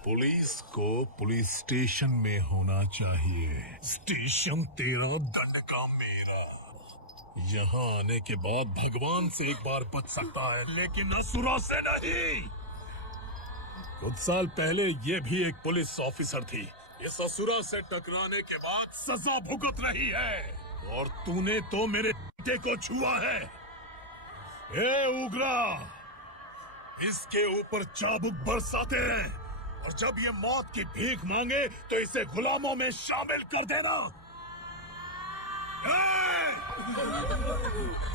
पुलिस को पुलिस स्टेशन में होना चाहिए। स्टेशन तेरा, दंड का मेरा। यहाँ आने के बाद भगवान से एक बार बच सकता है, लेकिन असुरा से नहीं। कुछ साल पहले ये भी एक पुलिस ऑफिसर थी। इस असुरा से टकराने के बाद सजा भुगत रही है, और तूने तो मेरे बेटे को छुआ है। ए उग्रा, इसके ऊपर चाबुक बरसाते हैं, और जब ये मौत की भीख मांगे तो इसे गुलामों में शामिल कर देना।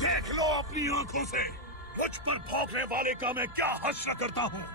देख लो अपनी आंखों से मुझ पर भौंकने वाले का मैं क्या हश्र करता हूँ।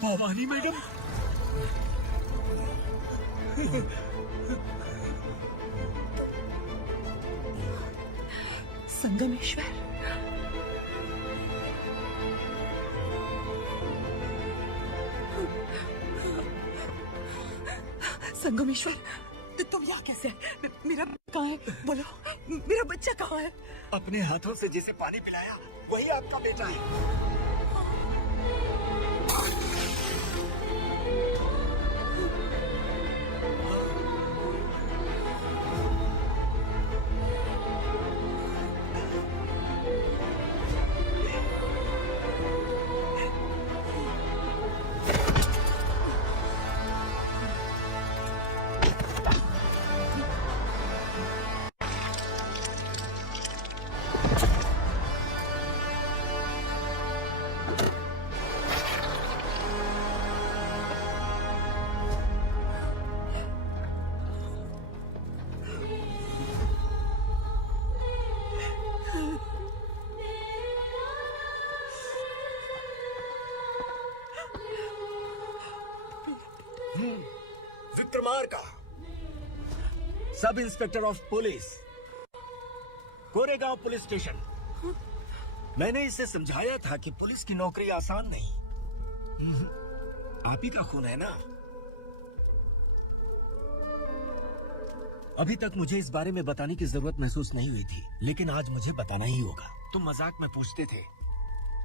भवानी मैडम, संगमेश्वर, संगमेश्वर, तुम यहाँ कैसे? मेरा कहाँ है? बोलो, मेरा बच्चा कहाँ है? अपने हाथों से जिसे पानी पिलाया वही आपका बेटा है। Vikramarka, sub inspector of police, Koregaon police station. मैंने इसे समझाया था कि पुलिस की नौकरी आसान नहीं। आप ही का खून है ना। अभी तक मुझे इस बारे में बताने की जरूरत महसूस नहीं हुई थी, लेकिन आज मुझे बताना ही होगा। तुम मजाक में पूछते थे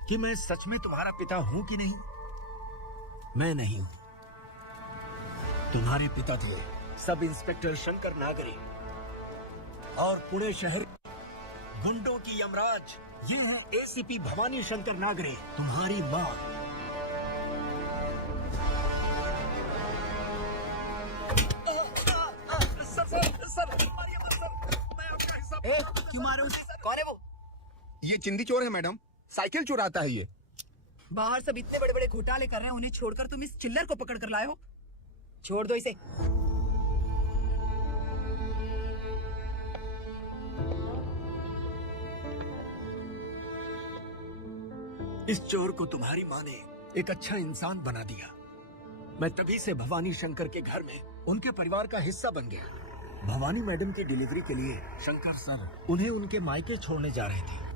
कि मैं सच में तुम्हारा पिता हूं कि नहीं। मैं नहीं हूं। तुम्हारे पिता थे सब इंस्पेक्टर शंकर नागरे, और पुणे शहर गुंडों की यमराज ये है एसीपी भवानी शंकर नागरे, तुम्हारी मां। क्यों मारो? कौन है वो? ये चिंदी चोर है मैडम, साइकिल चुराता है ये। बाहर सब इतने बड़े बड़े घोटाले कर रहे हैं, उन्हें छोड़कर तुम इस चिल्लर को पकड़ कर लाए हो। छोड़ दो इसे। इस चोर को तुम्हारी माँ ने एक अच्छा इंसान बना दिया। मैं तभी से भवानी शंकर के घर में उनके परिवार का हिस्सा बन गया। भवानी मैडम की डिलीवरी के लिए शंकर सर उन्हें उनके मायके छोड़ने जा रहे थे।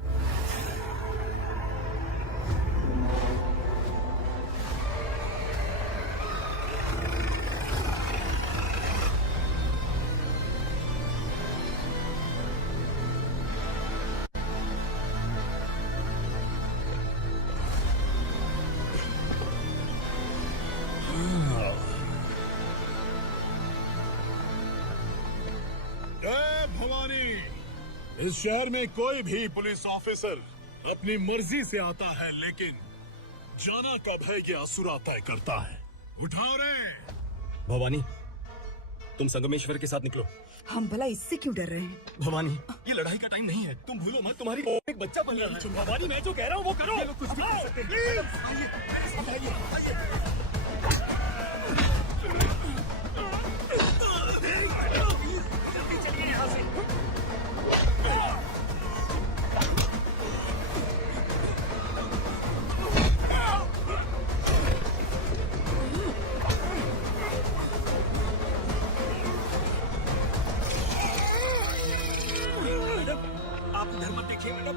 भवानी, इस शहर में कोई भी पुलिस ऑफिसर अपनी मर्जी से आता है, लेकिन जाना कब है ये असुरा तय करता है। उठाओ रे। भवानी, तुम संगमेश्वर के साथ निकलो। हम भला इससे क्यों डर रहे हैं? भवानी, ये लड़ाई का टाइम नहीं है। तुम भूलो मत, तुम्हारी एक बच्चा पल रहा है। भवानी, मैं जो कह रहा हूँ वो करो। ये लोग कुछ भी कर सकते हैं। आप इधर मत देखिए मैडम।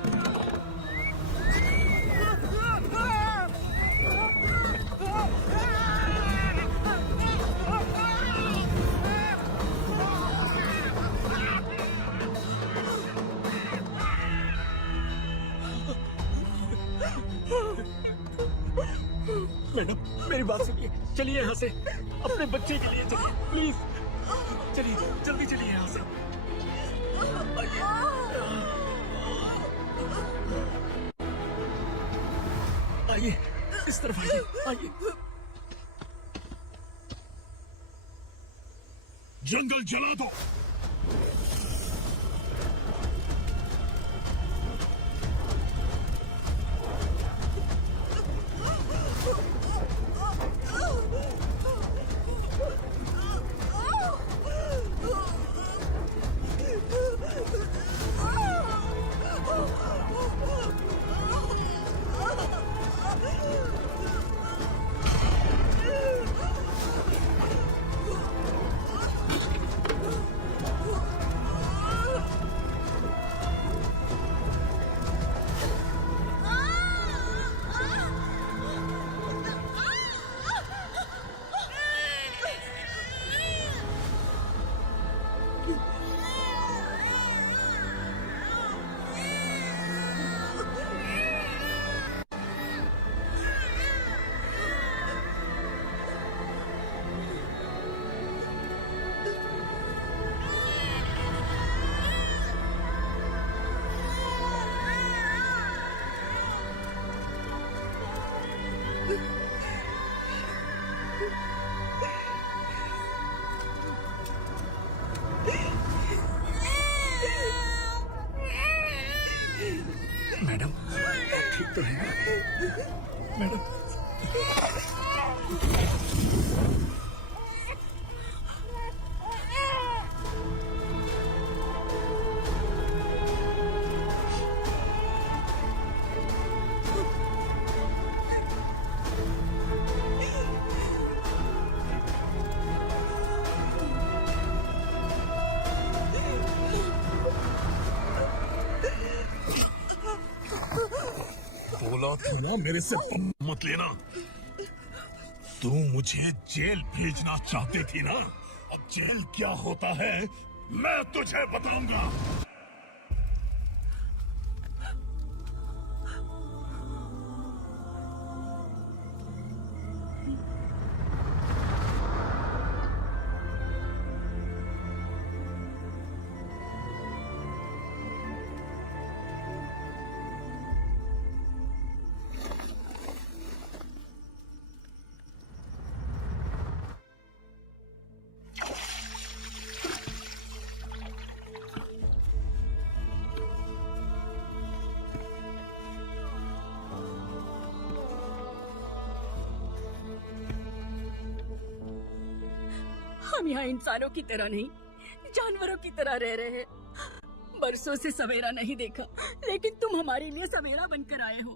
मैडम, मेरी बात सुनिए। चलिए यहाँ से, अपने बच्चे के लिए चलिए प्लीज। चलिए, जल्दी चलिए यहाँ से। आइए, इस तरफ आइए, आइए। जंगल जला दो। मैडम, ठीक तो है मैडम? औलाद है ना, मेरे से मत लेना। तू मुझे जेल भेजना चाहती थी ना, अब जेल क्या होता है मैं तुझे बताऊंगा। हम यहाँ इंसानों की तरह नहीं, जानवरों की तरह रह रहे हैं। बरसों से सवेरा नहीं देखा, लेकिन तुम हमारे लिए सवेरा बनकर आए हो।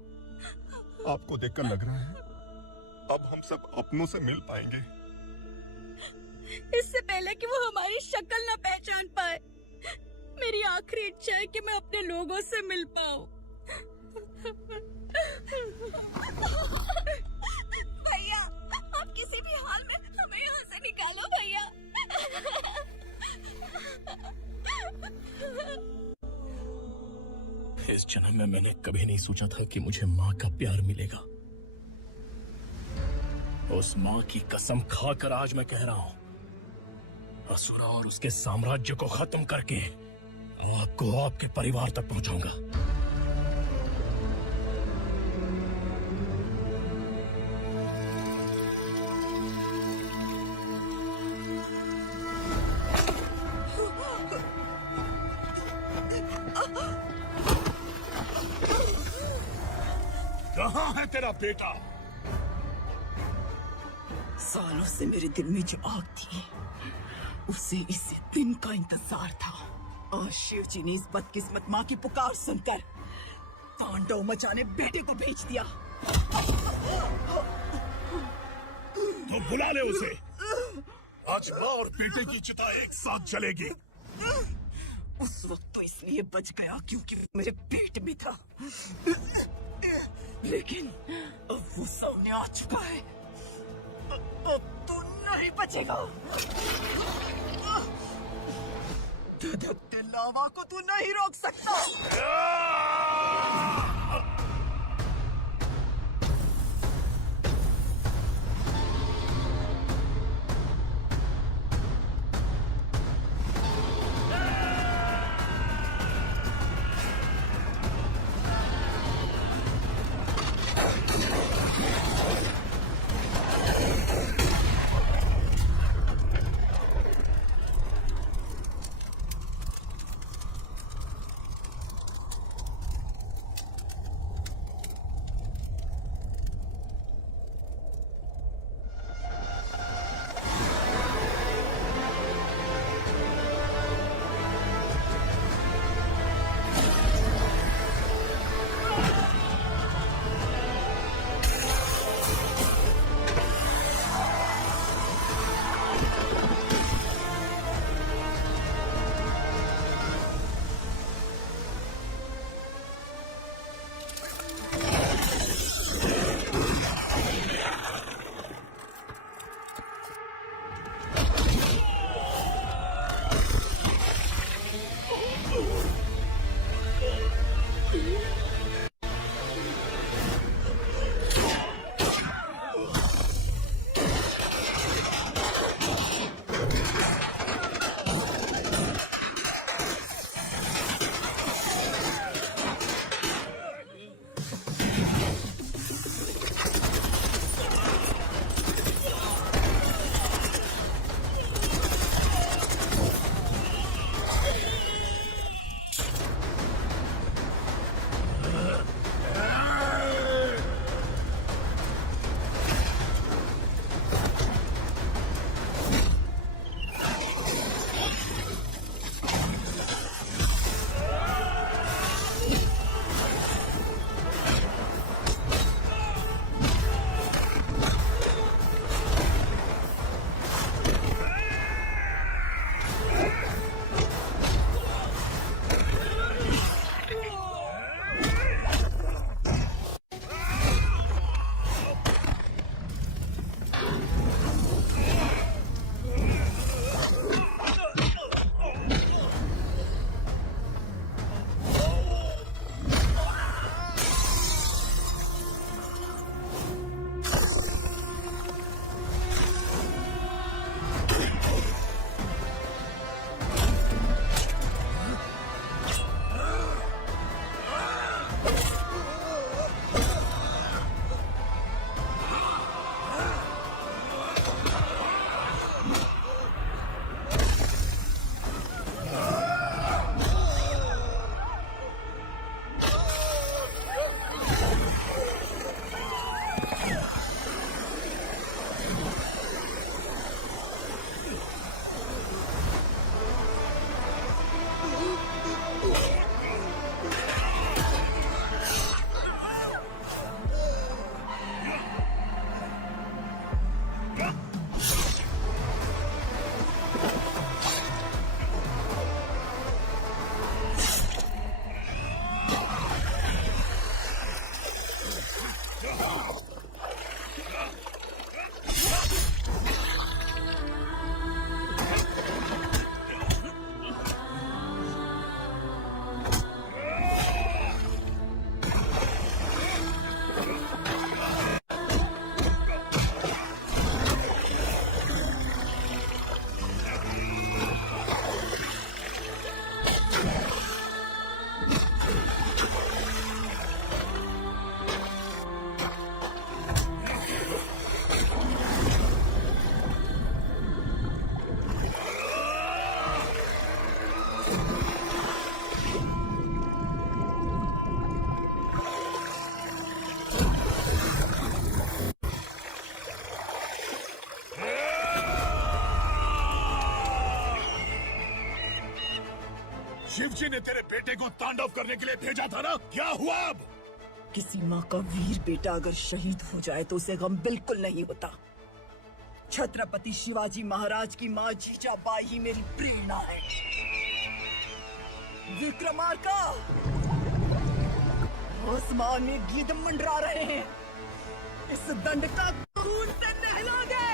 आपको देखकर लग रहा है अब हम सब अपनों से मिल पाएंगे। इससे पहले कि वो हमारी शक्ल न पहचान पाए, मेरी आखिरी इच्छा है कि मैं अपने लोगों से मिल पाऊं। भैया, आप किसी भी हाल में हमें यहाँ से निकालो भैया। इस जन्म में मैंने कभी नहीं सोचा था कि मुझे माँ का प्यार मिलेगा। उस माँ की कसम खाकर आज मैं कह रहा हूँ, असुरा और उसके साम्राज्य को खत्म करके आपको आपके परिवार तक पहुंचाऊंगा। कहाँ है तेरा बेटा? सालों से मेरे दिल में जो आग थी, उसे इस दिन का इंतजार था। और शिव जी ने इस बदकिस्मत माँ की पुकार सुनकर तांडव मचाने बेटे को भेज दिया। तो बुला ले उसे। आज माँ और बेटे की चिता एक साथ जलेगी। उस वक्त तो इसलिए बच गया क्योंकि मेरे पेट में था, लेकिन अब वो सामने आ चुका है। अब तू नहीं बचेगा। धधकते लावा को तू नहीं रोक सकता। शिवजी ने तेरे बेटे को तांडव करने के लिए भेजा था ना, क्या हुआ अब? किसी माँ का वीर बेटा अगर शहीद हो जाए तो उसे गम बिल्कुल नहीं होता। छत्रपति शिवाजी महाराज की माँ जीजाबाई ही मेरी प्रेरणा है। विक्रमार्का, आसमान में गीत मंडरा रहे हैं। इस दंड का खून से नहला दे।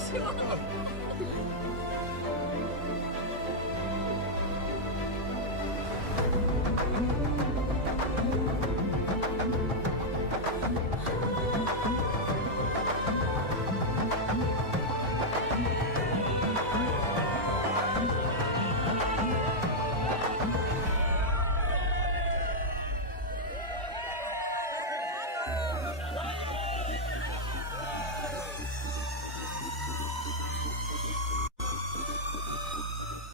शिवा।